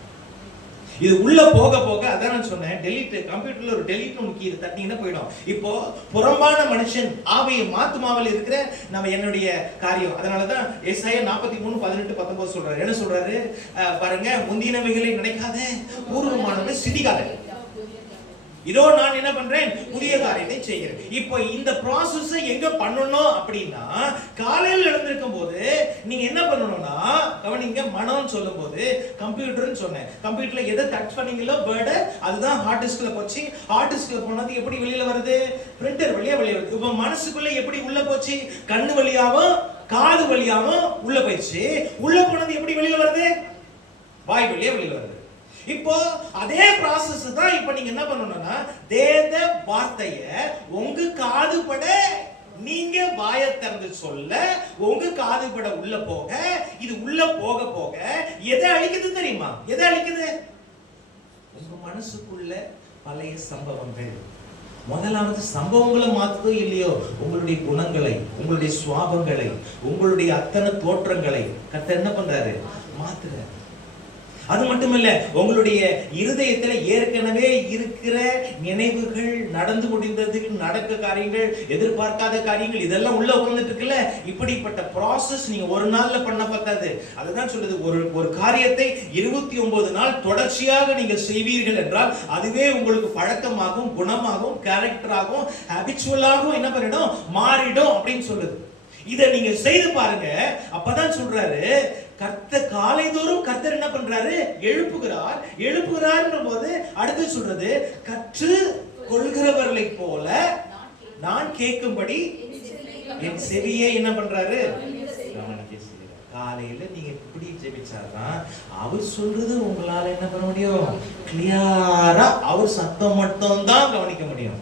இது உள்ள போக போக, அதான் நான் சொன்னேன், டெலீட், கம்ப்யூட்டர்ல ஒரு டெலீட் கீ தட்டிங்கன்னா போயிடும். இப்போ புறம்பான மனுஷன் ஆவியை மாத்துமாவில் இருக்கிற நம்ம என்னுடைய காரியம். அதனாலதான் ஏசாயா 43:18-19 சொல்றாரு. என்ன சொல்றாரு பாருங்க, முந்தினவைகளை நினைக்காத, பூர்வமானவை சிந்திக்காத, இதோ நான் என்ன பண்றேன், புதிய காரியத்தை செய்கிறேன். இப்போ இந்த ப்ராசஸ் எங்க பண்ணணும் அப்படின்னா, காலையில் எழுந்திருக்கும் போது நீங்க என்ன பண்ணணும்னா, கவனிங்க, மனம் சொல்லும் போது கம்ப்யூட்டர்னு சொன்னேன். கம்ப்யூட்டர்ல எதை டச் பண்ணீங்களோ வேர்டு, அதுதான் ஹார்ட் டிஸ்க்ல போச்சு. ஹார்ட் டிஸ்க்ல போனது எப்படி வெளியில வருது? பிரிண்டர் வழியா வெளியே வருது. இப்போ மனசுக்குள்ள எப்படி உள்ள போச்சு? கண்ணு வழியாவும் காது வழியாவும் உள்ள போயிடுச்சு. உள்ள போனது எப்படி வெளியில வருது? வாய் வழியா வெளியில வருது. இப்போ அதே ப்ராசஸ் தான் இப்ப நீங்க என்ன பண்ணணும்னா, வேத வார்த்தைய உங்க காதுபட நீங்க வாயை திறந்து சொல்ல, உங்க காதுபட உள்ள போக, இது உள்ள போக போக எதை அழிக்குது தெரியுமா? எதை அழிக்குது? உங்க மனசுக்குள்ள பழைய சம்பவங்கள். முதலாவது சம்பவங்களை மாத்துதோ இல்லையோ, உங்களுடைய குணங்களை, உங்களுடைய சுவாபங்களை, உங்களுடைய அத்தனை தோற்றங்களை கர்த்தர் என்ன பண்றாரு? மாத்துறாரு. அது மட்டுமல்ல, உங்களுடைய இருதயத்துல ஏற்கனவே இருக்கிற நினைவுகள், நடந்து முடிந்தது, நடக்க காரியங்கள், எதிர்பார்க்காத காரியங்கள், இதெல்லாம் உள்ள உட்கார்ந்துட்டு இருக்குல்ல. இப்படிப்பட்ட ப்ராசஸ் நீங்க ஒரு நாள்ல பண்ண பத்தாது. அதுதான் சொல்லுது, ஒரு காரியத்தை 29 நாள் தொடர்ச்சியாக நீங்க செய்வீர்கள் என்றால் அதுவே உங்களுக்கு பழக்கமாகும், குணமாகும், கேரக்டராகும், ஹாபிச்சுவலாகும் என்ன பண்ணிடும்? மாறிடும் அப்படின்னு சொல்லுது. இதை நீங்க செய்து பாருங்க. அப்பதான் சொல்றாரு, கர்த்தர் காலைதோறும் கர்த்தர் என்ன பண்றாரு? எழுப்புகிறார் போது அடுத்து சொல்றது, கற்று கொள்கிறவர்களை போல நான் கேட்கும்படி என் செவியை என்ன பண்றாரு? காலையில நீங்க இப்படி ஜெபிச்சாதான் அவர் சொல்றது உங்களால என்ன பண்ண முடியும்? கிளியரா அவர் சத்தம் மட்டும் தான் கவனிக்க முடியும்.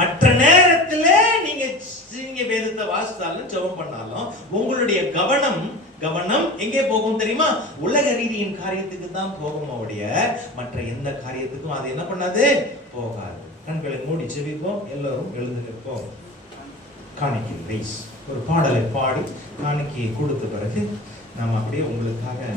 மற்ற நேரத்துல நீங்க வேதத்தை வாசித்தாலும் ஜெபம் பண்ணாலும் உங்களுடைய கவனம் எங்கே போகும் தெரியுமா? உலக ரீதியின் காரியத்துக்கு தான் போகும், அவருடைய மற்ற எந்த காரியத்துக்கும் அது என்ன பண்ணாது? போகாது. கண்களை மூடி ஜெபிப்போம். எல்லாரும் எழுந்து நிற்போம். காணிக்கை ரைஸ் ஒரு பாடலை பாடி காணிக்கையை கொடுத்த பிறகு நாம் அப்படியே உங்களுக்காக